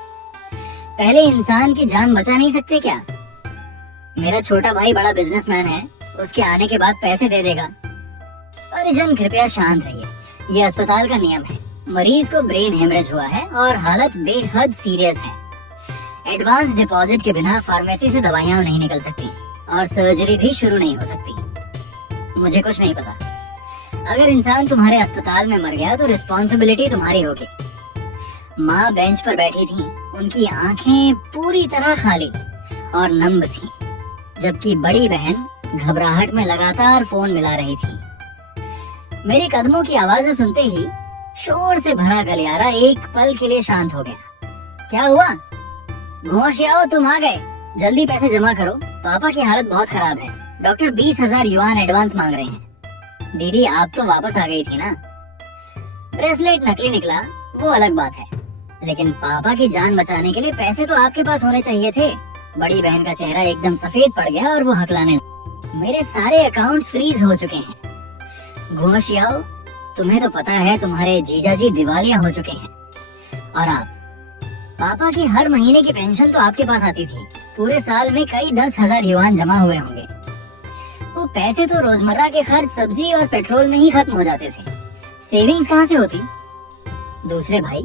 पहले इंसान की जान बचा नहीं सकते क्या? मेरा छोटा भाई बड़ा बिजनेसमैन है, उसके आने के बाद पैसे दे देगा। परिजन कृपया शांत रहिए, ये अस्पताल का नियम है। मरीज को ब्रेन हेमरेज हुआ है और हालत बेहद सीरियस है। एडवांस डिपॉजिट के बिना फार्मेसी से दवाइयां नहीं निकल सकती और सर्जरी भी शुरू नहीं हो सकती। मुझे कुछ नहीं पता। अगर इंसान तुम्हारे अस्पताल में मर गया तो रिस्पॉन्सिबिलिटी तुम्हारी होगी। माँ बेंच पर बैठी थी, उनकी आंखें पूरी तरह खाली और नम थी, जबकि बड़ी बहन घबराहट में लगातार फोन मिला रही थी। मेरे कदमों की आवाजें सुनते ही शोर से भरा गलियारा एक पल के लिए शांत हो गया। क्या हुआ? घोषियाओ, तुम आ गए, जल्दी पैसे जमा करो, पापा की हालत बहुत खराब है। डॉक्टर 20,000 युआन एडवांस मांग रहे हैं। दीदी, आप तो वापस आ गई थी ना। ब्रेसलेट नकली निकला वो अलग बात है, लेकिन पापा की जान बचाने के लिए पैसे तो आपके पास होने चाहिए थे। बड़ी बहन का चेहरा एकदम सफेद पड़ गया और वो हकलाने लगी। मेरे सारे अकाउंट्स फ्रीज हो चुके हैं। घोषियाओ, तुम्हें तो पता है तुम्हारे जीजाजी दिवालिया हो चुके हैं। और आप, पापा की हर महीने की पेंशन तो आपके पास आती थी। पूरे साल में कई 10,000 युआन जमा हुए होंगे। वो पैसे तो रोजमर्रा के खर्च, सब्जी और पेट्रोल में ही खत्म हो जाते थे। सेविंग्स कहाँ से होती? दूसरे भाई,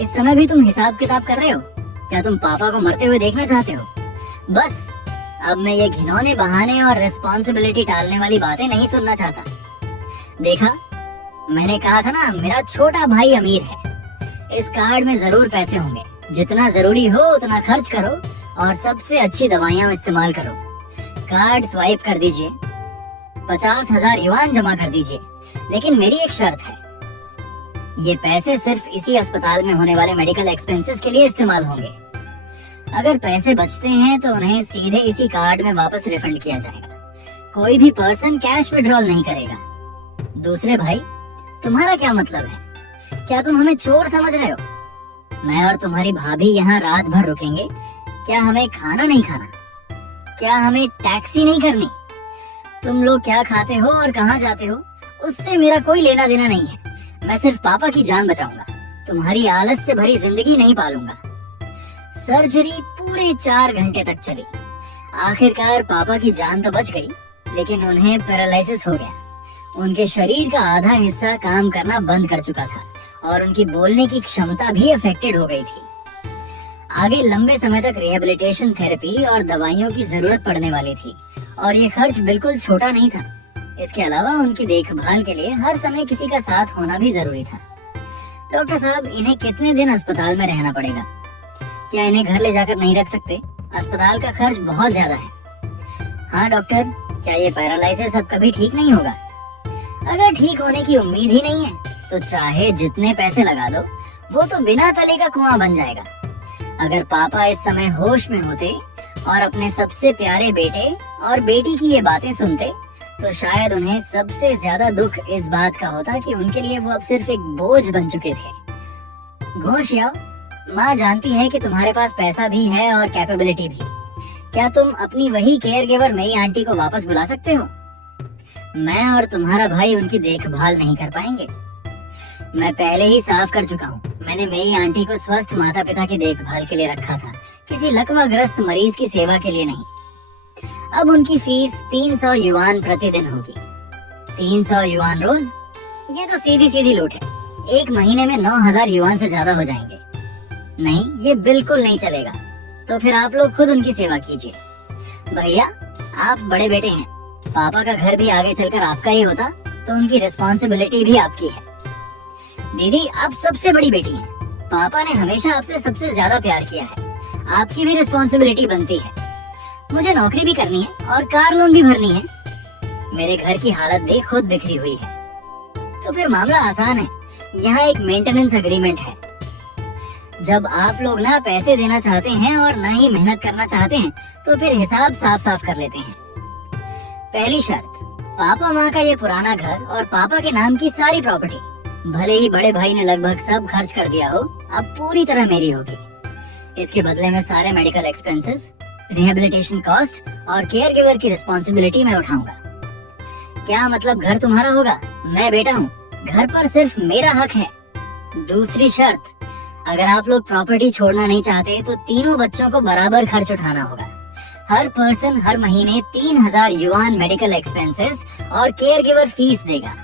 इस समय भी तुम हिसाब किताब कर रहे हो? क्या तुम पापा को मरते हुए देखना चाहते हो? बस अब मैं ये घिनौने बहाने और रिस्पॉन्सिबिलिटी टालने वाली बातें नहीं सुनना चाहता। देखा, मैंने कहा था ना, मेरा छोटा भाई अमीर है। इस कार्ड में जरूर पैसे होंगे। जितना जरूरी हो उतना खर्च करो और सबसे अच्छी दवाइयाँ इस्तेमाल करो। कार्ड स्वाइप कर दीजिए, 50,000 युआन जमा कर दीजिए, लेकिन मेरी एक शर्त है। ये पैसे सिर्फ इसी अस्पताल में होने वाले मेडिकल एक्सपेंसेस के लिए इस्तेमाल होंगे। अगर पैसे बचते हैं तो उन्हें सीधे इसी कार्ड में वापस रिफंड किया जाएगा। कोई भी पर्सन कैश विड्रॉल नहीं करेगा। दूसरे भाई, तुम्हारा क्या मतलब है? क्या तुम हमें चोर समझ रहे हो? मैं और तुम्हारी भाभी यहाँ रात भर रुकेंगे। क्या हमें खाना नहीं खाना? क्या हमें टैक्सी नहीं करनी? तुम लोग क्या खाते हो और कहाँ जाते हो, उससे मेरा कोई लेना देना नहीं है। मैं सिर्फ पापा की जान बचाऊंगा। तुम्हारी आलस से भरी जिंदगी नहीं पालूंगा। सर्जरी पूरे 4 घंटे तक चली। आखिरकार पापा की जान तो बच गई, लेकिन उन्हें पैरालिसिस हो गया। उनके शरीर का आधा हिस्सा काम करना बंद कर चुका था और उनकी बोलने की क्षमता भी अफेक्टेड हो गई थी। आगे लंबे समय तक रिहेबिलिटेशन थेरेपी और दवाइयों की जरूरत पड़ने वाली थी और ये खर्च बिल्कुल छोटा नहीं था। इसके अलावा उनकी देखभाल के लिए हर समय किसी का साथ होना भी जरूरी था। डॉक्टर साहब, इन्हें कितने दिन अस्पताल में रहना पड़ेगा? क्या इन्हें घर ले जाकर नहीं रख सकते? अस्पताल का खर्च बहुत ज्यादा है। हाँ डॉक्टर, क्या ये पैरालिसिस अब कभी ठीक नहीं होगा? अगर ठीक होने की उम्मीद ही नहीं है तो चाहे जितने पैसे लगा दो, वो तो बिना तले का कुआं बन जाएगा। अगर पापा इस समय होश में होते और अपने सबसे प्यारे बेटे और बेटी की ये बातें सुनते, तो शायद उन्हें सबसे ज्यादा दुख इस बात का होता कि उनके लिए वो अब सिर्फ एक बोझ बन चुके थे। घोषियाओ, माँ जानती है कि तुम्हारे पास पैसा भी है और कैपेबिलिटी भी। क्या तुम अपनी वही केयर गिवर मई आंटी को वापस बुला सकते हो? मैं और तुम्हारा भाई उनकी देखभाल नहीं कर पाएंगे। मैं पहले ही साफ कर चुका हूँ। मैंने मई आंटी को स्वस्थ माता पिता की देखभाल के लिए रखा था, किसी लकवाग्रस्त मरीज की सेवा के लिए नहीं। अब उनकी फीस 300 युआन प्रतिदिन होगी। 300 युआन रोज? ये तो सीधी सीधी लूट है। एक महीने में 9,000 युआन से ज्यादा हो जाएंगे। नहीं, ये बिल्कुल नहीं चलेगा। तो फिर आप लोग खुद उनकी सेवा कीजिए। भैया, आप बड़े बेटे हैं। पापा का घर भी आगे चलकर आपका ही होता तो उनकी रिस्पॉन्सिबिलिटी भी आपकी है। दीदी, आप सबसे बड़ी बेटी हैं। पापा ने हमेशा आपसे सबसे ज्यादा प्यार किया है। आपकी भी रिस्पॉन्सिबिलिटी बनती है। मुझे नौकरी भी करनी है और कार लोन भी भरनी है। मेरे घर की हालत भी खुद बिखरी हुई है। तो फिर मामला आसान है, यहाँ एक मेंटेनेंस एग्रीमेंट है। जब आप लोग ना पैसे देना चाहते हैं और ना ही मेहनत करना चाहते हैं, तो फिर हिसाब साफ साफ कर लेते हैं। पहली शर्त, पापा माँ का ये पुराना घर और पापा के नाम की सारी प्रॉपर्टी, भले ही बड़े भाई ने लगभग सब खर्च कर दिया हो, अब पूरी तरह मेरी होगी। इसके बदले में सारे मेडिकल एक्सपेंसेस, रिहेबिलिटेशन कॉस्ट और केयर गिवर की रिस्पॉन्सिबिलिटी मैं उठाऊंगा। क्या मतलब घर तुम्हारा होगा? मैं बेटा हूँ, घर पर सिर्फ मेरा हक है। दूसरी शर्त, अगर आप लोग प्रॉपर्टी छोड़ना नहीं चाहते तो तीनों बच्चों को बराबर खर्च उठाना होगा। हर पर्सन हर महीने 3000 युआन मेडिकल एक्सपेंसेस और केयर गिवर फीस देगा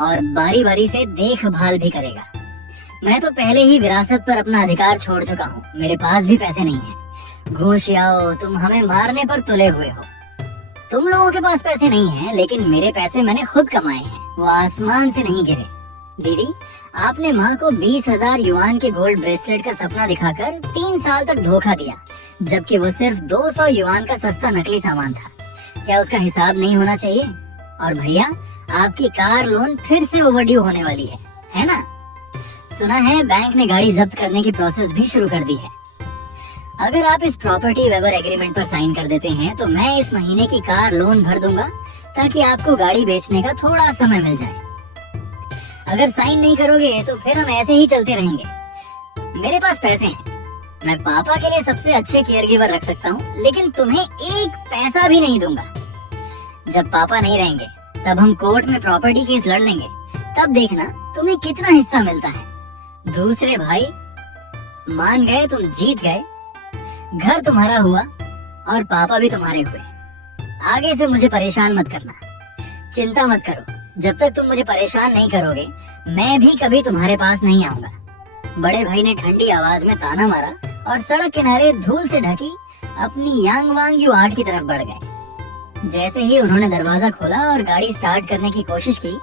और बारी बारी से देखभाल भी करेगा। मैं तो पहले ही विरासत पर अपना अधिकार छोड़ चुका हूँ, मेरे पास भी पैसे नहीं है। घूसियाओ, तुम हमें मारने पर तुले हुए हो। तुम लोगों के पास पैसे नहीं हैं, लेकिन मेरे पैसे मैंने खुद कमाए हैं, वो आसमान से नहीं गिरे। दीदी, आपने माँ को 20,000 युआन के गोल्ड ब्रेसलेट का सपना दिखाकर 3 साल तक धोखा दिया, जबकि वो सिर्फ 200 युआन का सस्ता नकली सामान था। क्या उसका हिसाब नहीं होना चाहिए? और भैया, आपकी कार लोन फिर से ओवरड्यू होने वाली है ना? सुना है बैंक ने गाड़ी जब्त करने की प्रोसेस भी शुरू कर दी है। अगर आप इस प्रॉपर्टी वेवर एग्रीमेंट पर साइन कर देते हैं तो मैं इस महीने की कार लोन भर दूंगा, ताकि आपको गाड़ी बेचने का थोड़ा समय मिल जाए। अगर साइन नहीं करोगे तो फिर हम ऐसे ही चलते रहेंगे। मेरे पास पैसे हैं, मैं पापा के लिए सबसे अच्छे केयर गिवर रख सकता हूँ, लेकिन तुम्हें एक पैसा भी नहीं दूंगा। जब पापा नहीं रहेंगे तब हम कोर्ट में प्रॉपर्टी केस लड़ लेंगे, तब देखना तुम्हें कितना हिस्सा मिलता है। दूसरे भाई, मान गए तुम जीत गए, घर तुम्हारा हुआ और पापा भी तुम्हारे हुए। आगे से मुझे परेशान मत करना। चिंता मत करो, जब तक तुम मुझे परेशान नहीं करोगे मैं भी कभी तुम्हारे पास नहीं आऊंगा। बड़े भाई ने ठंडी आवाज में ताना मारा और सड़क किनारे धूल से ढकी अपनी यांगवांग यू 8 की तरफ बढ़ गए। जैसे ही उन्होंने दरवाजा खोला और गाड़ी स्टार्ट करने की कोशिश की,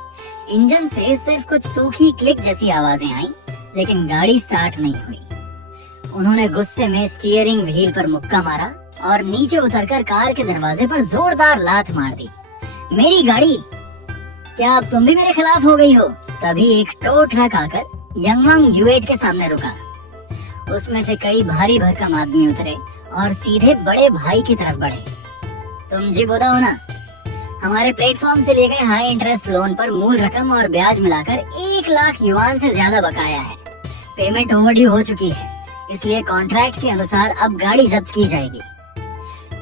इंजन से सिर्फ कुछ सूखी क्लिक जैसी आवाजें आईं, लेकिन गाड़ी स्टार्ट नहीं हुई। उन्होंने गुस्से में स्टीयरिंग व्हील पर मुक्का मारा और नीचे उतरकर कार के दरवाजे पर जोरदार लात मार दी। मेरी गाड़ी, क्या अब तुम भी मेरे खिलाफ हो गई हो? तभी एक टो ट्रक आकर यांगवांग U8 के सामने रुका। उसमें से कई भारी भरकम आदमी उतरे और सीधे बड़े भाई की तरफ बढ़े। तुम जी बोदा हो ना? हमारे प्लेटफॉर्म से लिए गए हाई इंटरेस्ट लोन पर मूल रकम और ब्याज मिलाकर 1 लाख युआन से ज्यादा बकाया है। पेमेंट ओवरड्यू हो चुकी है, इसलिए कॉन्ट्रैक्ट के अनुसार अब गाड़ी जब्त की जाएगी।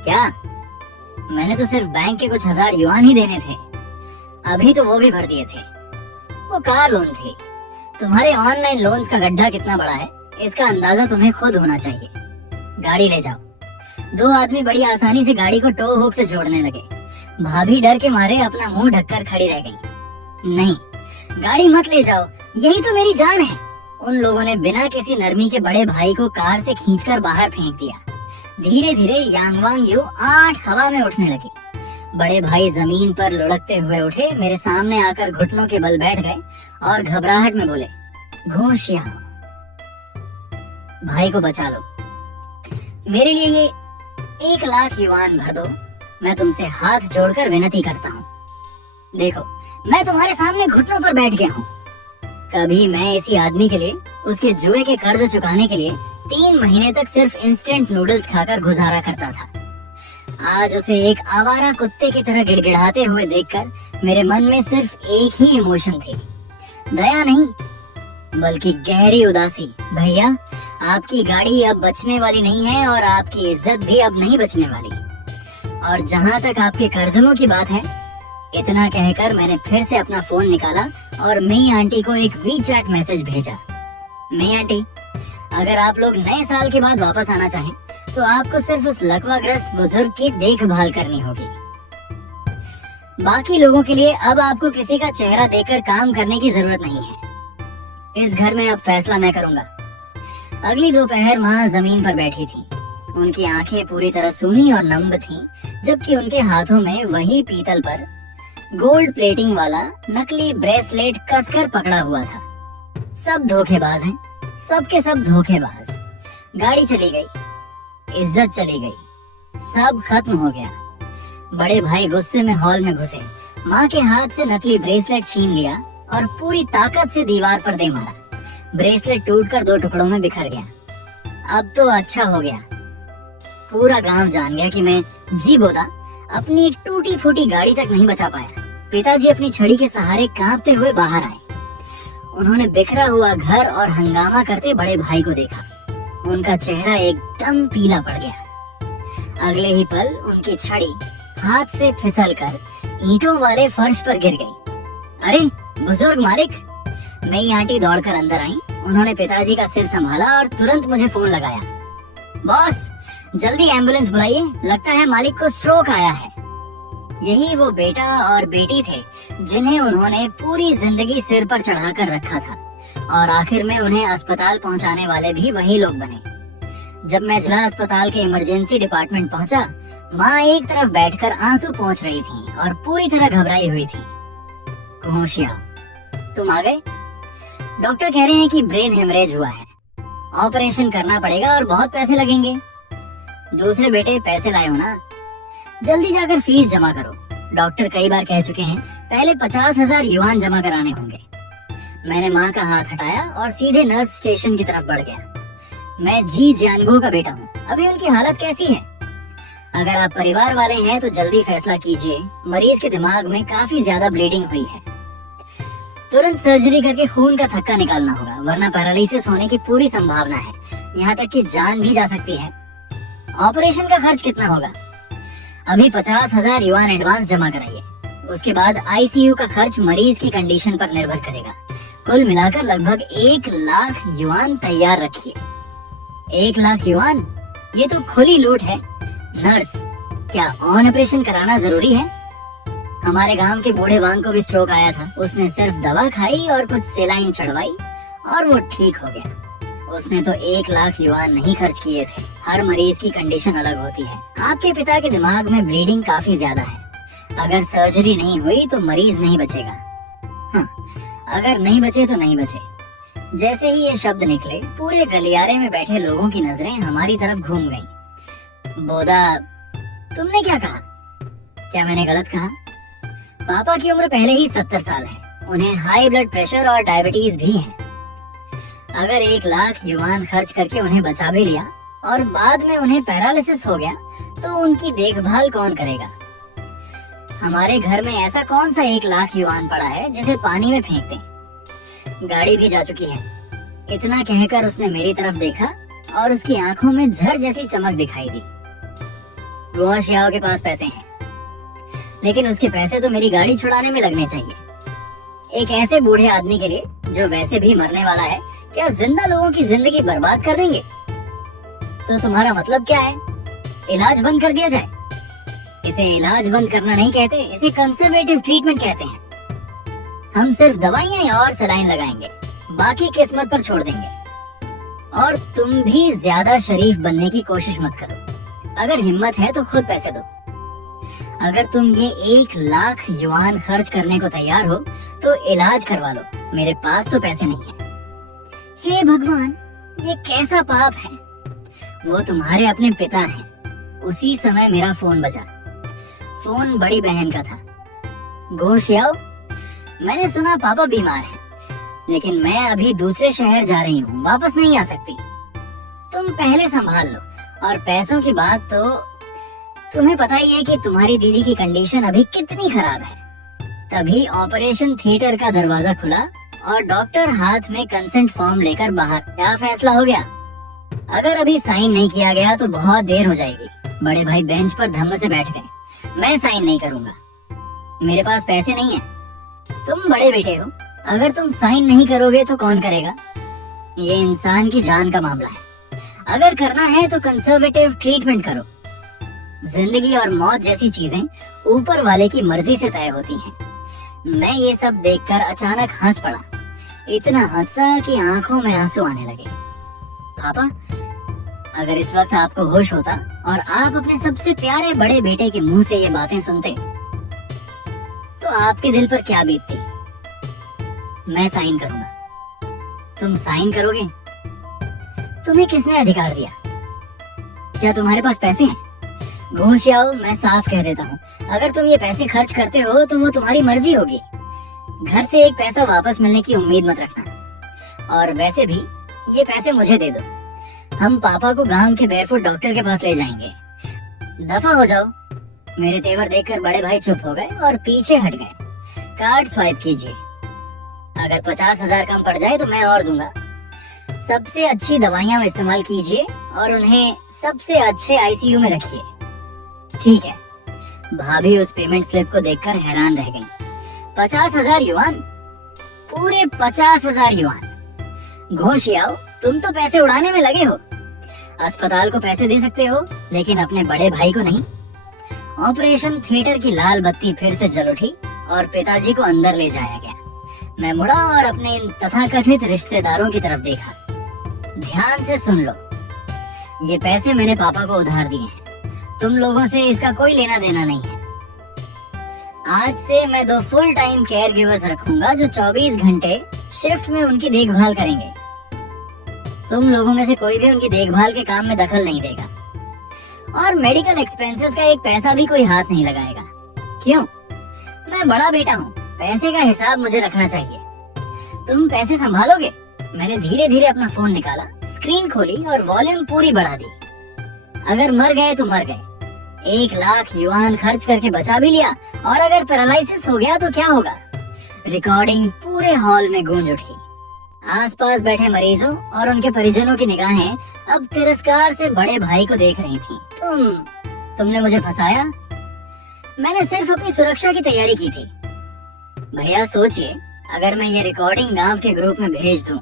क्या? मैंने तो सिर्फ बैंक के कुछ 1000 युआन ही देने थे, अभी तो वो भी भर दिए थे। वो कार लोन थी। तुम्हारे ऑनलाइन लोन्स का गड्ढा कितना बड़ा है, इसका अंदाजा तुम्हें खुद होना चाहिए। गाड़ी ले जाओ। 2 आदमी बड़ी आसानी से गाड़ी को टो हुक से जोड़ने लगे। भाभी डर के मारे अपना मुंह ढककर खड़ी रह गई। नहीं, गाड़ी मत ले जाओ, यही तो मेरी जान है। उन लोगों ने बिना किसी नरमी के बड़े भाई को कार से खींचकर बाहर फेंक दिया। धीरे धीरे यांगवांग U8 हवा में उठने लगी। बड़े भाई जमीन पर लुढ़कते हुए उठे, मेरे सामने आकर घुटनों के बल बैठ गए और घबराहट में बोले, घोशिया, भाई को बचा लो। मेरे लिए ये 1 लाख युआन भर दो, मैं तुमसे हाथ जोड़कर विनती करता हूँ। देखो, मैं तुम्हारे सामने घुटनों पर बैठ गया हूँ। कभी मैं इसी आदमी के लिए उसके जुए के कर्ज चुकाने के लिए 3 महीने तक सिर्फ इंस्टेंट नूडल्स खाकर गुजारा करता था। आज उसे एक आवारा कुत्ते की तरह गिड़गिड़ाते हुए देखकर मेरे मन में सिर्फ एक ही इमोशन थी, दया नहीं बल्कि गहरी उदासी। भैया, आपकी गाड़ी अब बचने वाली नहीं है और आपकी इज्जत भी अब नहीं बचने वाली। और जहाँ तक आपके कर्जों की बात है, इतना कहकर मैंने फिर से अपना फोन निकाला और मई आंटी को एक वीचैट मैसेज भेजा। मई आंटी, अगर आप लोग नए साल के बाद वापस आना चाहें तो आपको सिर्फ उस लकवाग्रस्त बुजुर्ग की देखभाल करनी होगी। बाकी लोगों के लिए अब आपको किसी का चेहरा देखकर काम करने की जरूरत नहीं है। इस घर में अब फैसला मैं करूंगा। अगली दोपहर माँ जमीन पर बैठी थी। उनकी आंखें पूरी तरह सूनी और नम्ब थीं, जबकि उनके हाथों में वही पीतल पर गोल्ड प्लेटिंग वाला नकली ब्रेसलेट कसकर पकड़ा हुआ था। सब धोखेबाज हैं, सब के सब धोखेबाज। गाड़ी चली गई, इज्जत चली गई, सब खत्म हो गया। बड़े भाई गुस्से में हॉल में घुसे, माँ के हाथ से नकली ब्रेसलेट छीन लिया और पूरी ताकत से दीवार पर दे मारा। ब्रेसलेट टूटकर 2 टुकड़ों में बिखर गया। अब तो अच्छा हो गया, पूरा गांव जान गया कि मैं जी बोला अपनी एक टूटी फूटी गाड़ी तक नहीं बचा पाया। पिताजी अपनी छड़ी के सहारे कांपते हुए बाहर आए। उन्होंने बिखरा हुआ घर और हंगामा करते बड़े भाई को देखा। उनका चेहरा एकदम पीला पड़ गया। अगले ही पल उनकी छड़ी हाथ से फिसलकर ईंटों वाले फर्श पर गिर गई। अरे बुजुर्ग मालिक! नई आंटी दौड़कर अंदर आई। उन्होंने पिताजी का सिर संभाला और तुरंत मुझे फोन लगाया। बॉस, जल्दी एम्बुलेंस बुलाइए, लगता है मालिक को स्ट्रोक आया है। यही वो बेटा और बेटी थे जिन्हें उन्होंने पूरी जिंदगी सिर पर चढ़ाकर रखा था, और आखिर में उन्हें अस्पताल पहुंचाने वाले भी वही लोग बने। जब मैं जिला अस्पताल के इमरजेंसी डिपार्टमेंट पहुंचा, माँ एक तरफ बैठकर आंसू पोंछ रही थी और पूरी तरह घबराई हुई थी। होशिया, तुम आ गए? डॉक्टर कह रहे हैं कि ब्रेन हेमरेज हुआ है, ऑपरेशन करना पड़ेगा और बहुत पैसे लगेंगे। दूसरे बेटे, पैसे लाए हो ना? जल्दी जाकर फीस जमा करो। डॉक्टर कई बार कह चुके हैं पहले 50,000 युआन जमा कराने होंगे। मैंने माँ का हाथ हटाया और सीधे नर्स स्टेशन की तरफ बढ़ गया। मैं जी जियानगो का बेटा हूँ। अभी उनकी हालत कैसी है? अगर आप परिवार वाले हैं तो जल्दी फैसला कीजिए। मरीज के दिमाग में काफी ज्यादा ब्लीडिंग हुई है। तुरंत सर्जरी करके खून का थक्का निकालना होगा, वरना पैरालिसिस होने की पूरी संभावना है। यहाँ तक कि जान भी जा सकती है। ऑपरेशन का खर्च कितना होगा? अभी 50,000 युआन एडवांस जमा कराइए। उसके बाद आईसीयू का खर्च मरीज की कंडीशन पर निर्भर करेगा। कुल मिलाकर लगभग 1 लाख युआन तैयार रखिए। 1 लाख युआन? ये तो खुली लूट है। नर्स, क्या ऑन ऑपरेशन कराना जरूरी है? हमारे गांव के बूढ़े वांग को भी स्ट्रोक आया था। उसने सिर्फ दवा खाई और कुछ सेलाइन चढ़वाई और वो ठीक हो गया। उसने तो 1 लाख युआन नहीं खर्च किए थे। हर मरीज की कंडीशन अलग होती है। आपके पिता के दिमाग में ब्लीडिंग काफी ज्यादा है। अगर सर्जरी नहीं हुई तो मरीज नहीं बचेगा। हाँ, अगर नहीं बचे तो नहीं बचे। जैसे ही ये शब्द निकले, पूरे गलियारे में बैठे लोगों की नजरें हमारी तरफ घूम गईं। बोदा, तुमने क्या कहा? क्या मैंने गलत कहा? पापा की उम्र पहले ही 70 साल है। उन्हें हाई ब्लड प्रेशर और डायबिटीज भी है। अगर 1 लाख युआन खर्च करके उन्हें बचा भी लिया और बाद में उन्हें पैरालिसिस हो गया तो उनकी देखभाल कौन करेगा? हमारे घर में ऐसा कौन सा 1 लाख युआन पड़ा है जिसे पानी में फेंक दें? गाड़ी भी जा चुकी है। इतना कहकर उसने मेरी तरफ देखा और उसकी आंखों में झर जैसी चमक दिखाई दी। गुआ शियाओ के पास पैसे हैं, लेकिन उसके पैसे तो मेरी गाड़ी छुड़ाने में लगने चाहिए। एक ऐसे बूढ़े आदमी के लिए जो वैसे भी मरने वाला है, क्या जिंदा लोगों की जिंदगी बर्बाद कर देंगे? तो तुम्हारा मतलब क्या है? इलाज बंद कर दिया जाए? इसे इलाज बंद करना नहीं कहते, इसे कंजर्वेटिव ट्रीटमेंट कहते हैं। हम सिर्फ दवाइयां और सलाइन लगाएंगे, बाकी किस्मत पर छोड़ देंगे। और तुम भी ज्यादा शरीफ बनने की कोशिश मत करो। अगर हिम्मत है तो खुद पैसे दो। अगर तुम ये 1 लाख युआन खर्च करने को तैयार हो तो इलाज करवा लो। मेरे पास तो पैसे नहीं है। हे भगवान, ये कैसा पाप है? वो तुम्हारे अपने पिता हैं। उसी समय मेरा फोन बजा। फोन बड़ी बहन का था। गोशियाओ, मैंने सुना पापा बीमार हैं, लेकिन मैं अभी दूसरे शहर जा रही हूँ, वापस नहीं आ सकती। तुम पहले संभाल लो। और पैसों की बात तो तुम्हें पता ही है कि तुम्हारी दीदी की कंडीशन अभी कितनी खराब है। तभी ऑपरेशन थिएटर का दरवाजा खुला और डॉक्टर हाथ में कंसेंट फॉर्म लेकर बाहर। क्या फैसला हो गया? अगर अभी साइन नहीं किया गया तो बहुत देर हो जाएगी। बड़े भाई बेंच पर धम्म से बैठ गए। मैं साइन नहीं करूंगा, मेरे पास पैसे नहीं है। तुम बड़े बेटे हो, अगर तुम साइन नहीं करोगे तो कौन करेगा? ये इंसान की जान का मामला है। अगर करना है तो कंजर्वेटिव ट्रीटमेंट करो। जिंदगी और मौत जैसी चीजें ऊपर वाले की मर्जी से तय होती हैं। मैं ये सब देखकर अचानक हंस पड़ा। इतना हंसा कि आंखों में आंसू आने लगे। पापा, अगर इस वक्त आपको होश होता और आप अपने सबसे प्यारे बड़े बेटे के मुंह से ये बातें सुनते तो आपके दिल पर क्या बीतती? मैं साइन करूंगा। तुम साइन करोगे? तुम्हें किसने अधिकार दिया? क्या तुम्हारे पास पैसे हैं? घोंशियाओ, मैं साफ कह देता हूँ, अगर तुम ये पैसे खर्च करते हो तो वो तुम्हारी मर्जी होगी। घर से एक पैसा वापस मिलने की उम्मीद मत रखना। और वैसे भी ये पैसे मुझे दे दो, हम पापा को गांव के बेयरफुट डॉक्टर के पास ले जाएंगे। दफा हो जाओ। मेरे तेवर देखकर बड़े भाई चुप हो गए और पीछे हट गए। कार्ड स्वाइप कीजिए, अगर 50,000 कम पड़ जाए तो मैं और दूंगा। सबसे अच्छी दवाइयां इस्तेमाल कीजिए और उन्हें सबसे अच्छे आईसीयू में रखिए। ठीक है। भाभी उस पेमेंट स्लिप को देखकर हैरान रह गई। 50,000 युआन, पूरे 50,000 युआन। घोंशियाओ, तुम तो पैसे उड़ाने में लगे हो। अस्पताल को पैसे दे सकते हो, लेकिन अपने बड़े भाई को नहीं। ऑपरेशन थिएटर की लाल बत्ती फिर से जल उठी और पिताजी को अंदर ले जाया गया। मैं मुड़ा और अपने इन तथाकथित रिश्तेदारों की तरफ देखा। ध्यान से सुन लो, ये पैसे मैंने पापा को उधार दिए हैं। तुम लोगों से इसका कोई लेना देना नहीं है। आज से मैं 2 फुल टाइम केयर गिवर्स रखूंगा जो 24 घंटे शिफ्ट में उनकी देखभाल करेंगे। तुम लोगों में से कोई भी उनकी देखभाल के काम में दखल नहीं देगा और मेडिकल एक्सपेंसेस का एक पैसा भी कोई हाथ नहीं लगाएगा। क्यों? मैं बड़ा बेटा हूँ, पैसे का हिसाब मुझे रखना चाहिए। तुम पैसे संभालोगे? मैंने धीरे धीरे अपना फोन निकाला, स्क्रीन खोली और वॉल्यूम पूरी बढ़ा दी। अगर मर गए तो मर गए। 1 लाख युआन खर्च करके बचा भी लिया, और अगर पैरालिसिस हो गया तो क्या होगा? रिकॉर्डिंग पूरे हॉल में गूंज उठी। आसपास बैठे मरीजों और उनके परिजनों की निगाहें अब तिरस्कार से बड़े भाई को देख रही थीं। तुमने मुझे फंसाया। मैंने सिर्फ अपनी सुरक्षा की तैयारी की थी। भैया सोचिए, अगर मैं ये रिकॉर्डिंग गांव के ग्रुप में भेज दूं,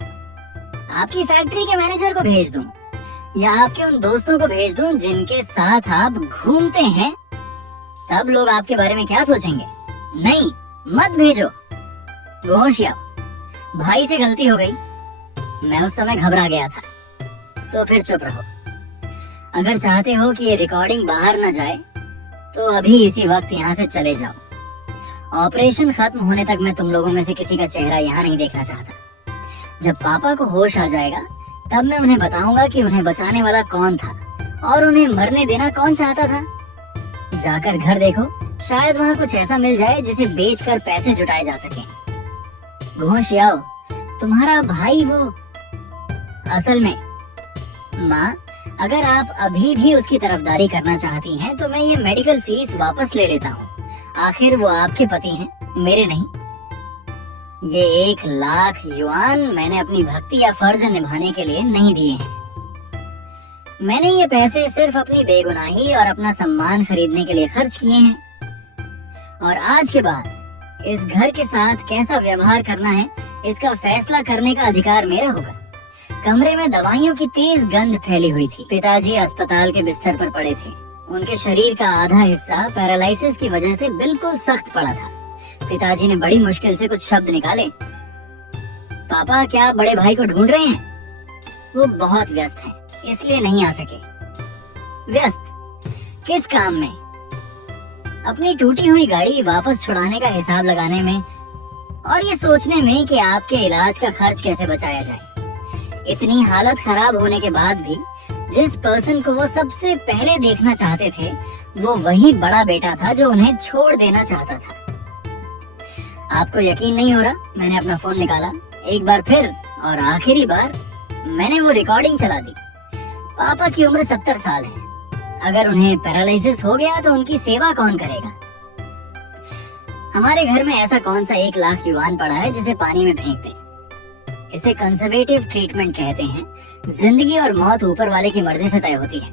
आपकी फैक्ट्री के मैनेजर को भेज दूं, या आपके उन दोस्तों को भेज दूं जिनके साथ आप घूमते हैं, तब लोग आपके बारे में क्या सोचेंगे? नहीं, मत भेजो। घोंशिया, भाई से गलती हो गई। मैं उस समय घबरा गया था। तो फिर चुप रहो। अगर चाहते हो कि ये रिकॉर्डिंग बाहर न जाए तो अभी इसी वक्त यहाँ से चले जाओ। ऑपरेशन खत्म होने तक मैं तुम लोगों में से किसी का चेहरा यहाँ नहीं देखना चाहता। जब पापा को होश आ जाएगा तब मैं उन्हें बताऊंगा कि उन्हें बचाने वाला कौन था और उन्हें मरने देना कौन चाहता था। जाकर घर देखो, शायद वहाँ कुछ ऐसा मिल जाए जिसे बेचकर पैसे जुटाए जा सके। घोंशियाओ, तुम्हारा भाई वो असल में। माँ, अगर आप अभी भी उसकी तरफदारी करना चाहती हैं तो मैं ये मेडिकल फीस वापस ले लेता हूँ। आखिर वो आपके पति हैं, मेरे नहीं। ये 1 लाख युआन मैंने अपनी भक्ति या फर्ज निभाने के लिए नहीं दिए हैं। मैंने ये पैसे सिर्फ अपनी बेगुनाही और अपना सम्मान खरीदने के लिए खर्च किए हैं। और आज के बाद इस घर के साथ कैसा व्यवहार करना है, इसका फैसला करने का अधिकार मेरा होगा। कमरे में दवाइयों की तेज गंध फैली हुई थी। पिताजी अस्पताल के बिस्तर पर पड़े थे। उनके शरीर का आधा हिस्सा पैरालिसिस की वजह से बिल्कुल सख्त पड़ा था। पिताजी ने बड़ी मुश्किल से कुछ शब्द निकाले। पापा, क्या आप बड़े भाई को ढूंढ रहे हैं? वो बहुत व्यस्त हैं, इसलिए नहीं आ सके। व्यस्त किस काम में? अपनी टूटी हुई गाड़ी वापस छुड़ाने का हिसाब लगाने में और ये सोचने में कि आपके इलाज का खर्च कैसे बचाया जाए। इतनी हालत खराब होने के बाद भी जिस पर्सन को वो सबसे पहले देखना चाहते थे, वो वही बड़ा बेटा था जो उन्हें छोड़ देना चाहता था। आपको यकीन नहीं हो रहा? मैंने अपना फोन निकाला, एक बार फिर और आखिरी बार मैंने वो रिकॉर्डिंग चला दी। पापा की उम्र 70 साल है। अगर उन्हें पैरालिसिस हो गया तो उनकी सेवा कौन करेगा? हमारे घर में ऐसा कौन सा 1 लाख युआन पड़ा है जिसे पानी में फेंक दें? इसे कंजर्वेटिव ट्रीटमेंट कहते हैं। जिंदगी और मौत ऊपर वाले की मर्जी से तय होती है।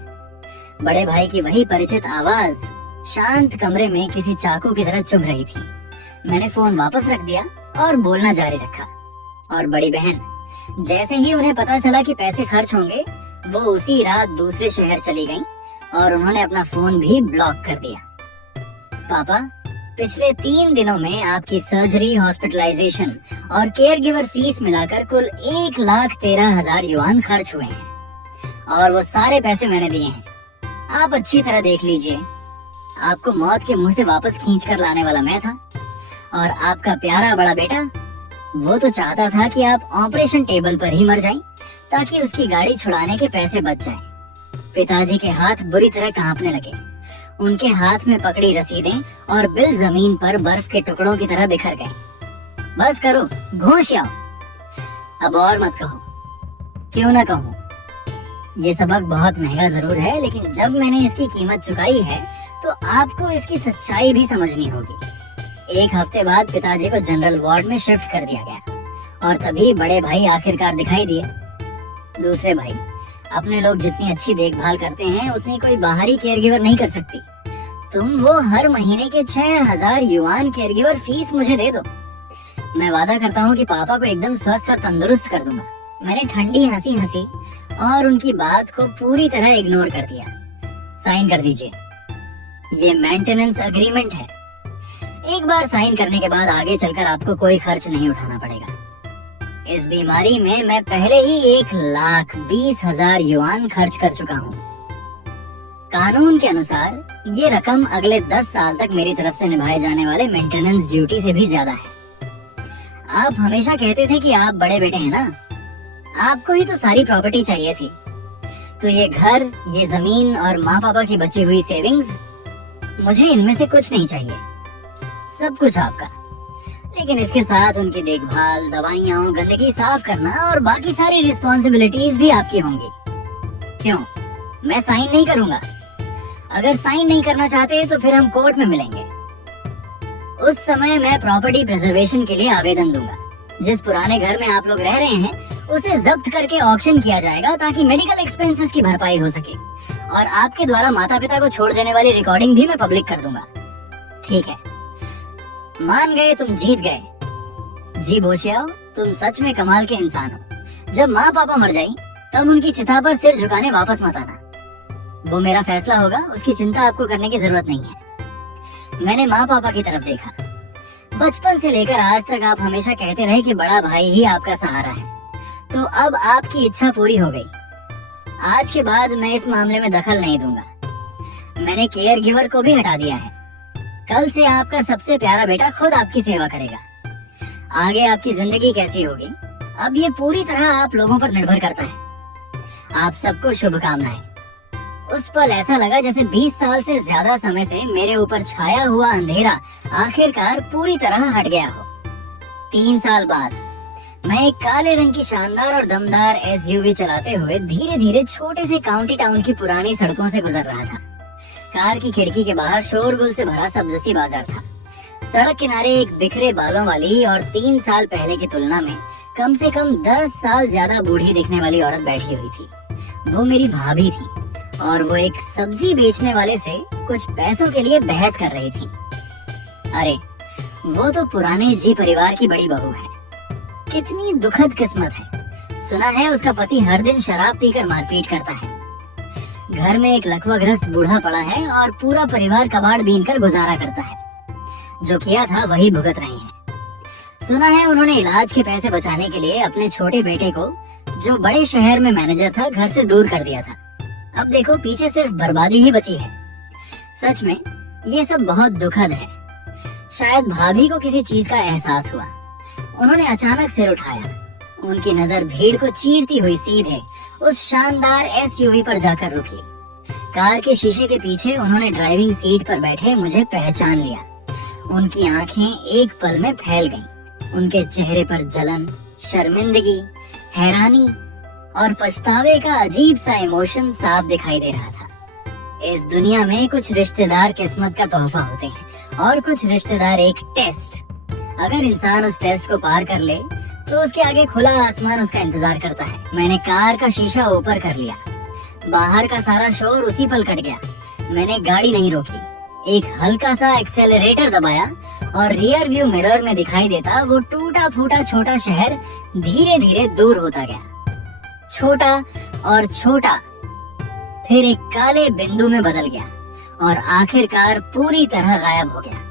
बड़े भाई की वही परिचित आवाज शांत कमरे में किसी चाकू की तरह चुभ रही थी। मैंने फोन वापस रख दिया और बोलना जारी रखा। और बड़ी बहन, जैसे ही उन्हें पता चला कि पैसे खर्च होंगे, वो उसी रात दूसरे शहर चली गईं और उन्होंने अपना फोन भी ब्लॉक कर दिया। पापा, पिछले 3 दिनों में आपकी सर्जरी, हॉस्पिटलाइजेशन और केयर गिवर फीस मिलाकर कुल 1,13,000 युआन खर्च हुए हैं और वो सारे पैसे मैंने दिए हैं। आप अच्छी तरह देख लीजिए। आपको मौत के मुंह से वापस खींच कर लाने वाला मैं था और आपका प्यारा बड़ा बेटा, वो तो चाहता था कि आप ऑपरेशन टेबल पर ही मर जाएं ताकि उसकी गाड़ी छुड़ाने के पैसे बच जाएं। पिताजी के हाथ बुरी तरह कांपने लगे। उनके हाथ में पकड़ी रसीदें और बिल जमीन पर बर्फ के टुकड़ों की तरह बिखर गए। बस करो, घोष आओ। अब और मत कहो। क्यों ना कहूँ? ये सबक बहुत महंगा जरूर है, लेकिन जब मैंने इसकी कीमत चुकाई है तो आपको इसकी सच्चाई भी समझनी होगी। 1 हफ्ते बाद पिताजी को जनरल वार्ड में शिफ्ट कर दिया गया और तभी बड़े भाई आखिरकार दिखाई दिए। दूसरे भाई, अपने लोग जितनी अच्छी देखभाल करते हैं उतनी कोई बाहरी केयरगिवर नहीं कर सकती। तुम वो हर महीने के 6000 युआन केयरगिवर फीस मुझे दे दो। मैं वादा करता हूँ कि पापा को एकदम स्वस्थ और तंदुरुस्त कर दूंगा। मैंने ठंडी हंसी हंसी और उनकी बात को पूरी तरह इग्नोर कर दिया। साइन कर दीजिए, ये मेंटेनेंस अग्रीमेंट है। एक बार साइन करने के बाद आगे चलकर आपको कोई खर्च नहीं उठाना पड़ेगा। इस बीमारी में मैं पहले ही 1,20,000 युआन खर्च कर चुका हूँ। कानून के अनुसार ये रकम अगले 10 साल तक मेरी तरफ से निभाए जाने वाले मेंटेनेंस ड्यूटी से भी ज्यादा है। आप हमेशा कहते थे कि आप बड़े बेटे हैं ना, आपको ही तो सारी प्रॉपर्टी चाहिए थी। तो ये घर, ये जमीन और माँ पापा की बची हुई सेविंग्स, मुझे इनमें से कुछ नहीं चाहिए। सब कुछ आपका, लेकिन इसके साथ उनकी देखभाल, दवाइयाँ, गंदगी साफ करना और बाकी सारी रिस्पॉन्सिबिलिटीज भी आपकी होंगी। क्यों? मैं साइन नहीं करूंगा। अगर साइन नहीं करना चाहते तो फिर हम कोर्ट में मिलेंगे। उस समय मैं प्रॉपर्टी प्रिजर्वेशन के लिए आवेदन दूंगा। जिस पुराने घर में आप लोग रह रहे हैं उसे जब्त करके ऑक्शन किया जाएगा ताकि मेडिकल एक्सपेंसेस की भरपाई हो सके, और आपके द्वारा माता पिता को छोड़ देने वाली रिकॉर्डिंग भी मैं पब्लिक कर दूंगा। ठीक है, मान गए, तुम जीत गए। जी बोशियाओ, तुम सच में कमाल के इंसान हो। जब माँ पापा मर जाएं, तब उनकी चिता पर सिर झुकाने वापस मत आना। वो मेरा फैसला होगा, उसकी चिंता आपको करने की जरूरत नहीं है। मैंने माँ पापा की तरफ देखा। बचपन से लेकर आज तक आप हमेशा कहते रहे कि बड़ा भाई ही आपका सहारा है, तो अब आपकी इच्छा पूरी हो गई। आज के बाद मैं इस मामले में दखल नहीं दूंगा। मैंने केयर गिवर को भी हटा दिया है। कल से आपका सबसे प्यारा बेटा खुद आपकी सेवा करेगा। आगे आपकी जिंदगी कैसी होगी, अब ये पूरी तरह आप लोगों पर निर्भर करता है। आप सबको शुभकामनाएं। उस पल ऐसा लगा जैसे 20 साल से ज्यादा समय से मेरे ऊपर छाया हुआ अंधेरा आखिरकार पूरी तरह हट गया हो। 3 साल बाद मैं एक काले रंग की शानदार और दमदार एसयूवी चलाते हुए धीरे धीरे छोटे से काउंटी टाउन की पुरानी सड़कों से गुजर रहा था। कार की खिड़की के बाहर शोरगुल से भरा सब्जी बाजार था। सड़क किनारे एक बिखरे बालों वाली और 3 साल पहले की तुलना में कम से कम 10 साल ज्यादा बूढ़ी दिखने वाली औरत बैठी हुई थी। वो मेरी भाभी थी और वो एक सब्जी बेचने वाले से कुछ पैसों के लिए बहस कर रही थी। अरे, वो तो पुराने जी परिवार की बड़ी बहू है। कितनी दुखद किस्मत है। सुना है उसका पति हर दिन शराब पीकर मारपीट करता है। घर में एक लकवाग्रस्त बूढ़ा पड़ा है और पूरा परिवार कबाड़ बीनकर गुजारा करता है। जो किया था वही भुगत रहे हैं। सुना है उन्होंने इलाज के पैसे बचाने के लिए अपने छोटे बेटे को, जो बड़े शहर में मैनेजर था, घर से दूर कर दिया था। अब देखो, पीछे सिर्फ बर्बादी ही बची है। सच में ये सब बहुत दुखद है। शायद भाभी को किसी चीज का एहसास हुआ। उन्होंने अचानक सिर उठाया। उनकी नजर भीड़ को चीरती हुई सीधे उस शानदार एसयूवी पर जाकर रुकी। कार के शीशे के पीछे उन्होंने ड्राइविंग सीट पर बैठे मुझे पहचान लिया। उनकी आंखें एक पल में फैल गईं। उनके चेहरे पर जलन, शर्मिंदगी, हैरानी और पछतावे का अजीब सा इमोशन साफ दिखाई दे रहा था। इस दुनिया में कुछ रिश्तेदार किस्मत का तोहफा होते हैं और कुछ रिश्तेदार एक टेस्ट। अगर इंसान उस टेस्ट को पार कर ले तो उसके आगे खुला आसमान उसका इंतजार करता है। मैंने कार का शीशा ऊपर कर लिया। बाहर का सारा शोर उसी पल कट गया। मैंने गाड़ी नहीं रोकी। एक हल्का सा एक्सेलरेटर दबाया और रियर व्यू मिरर में दिखाई देता वो टूटा फूटा छोटा शहर धीरे धीरे दूर होता गया। छोटा और छोटा, फिर एक काले बिंदु में बदल गया और आखिरकार पूरी तरह गायब हो गया।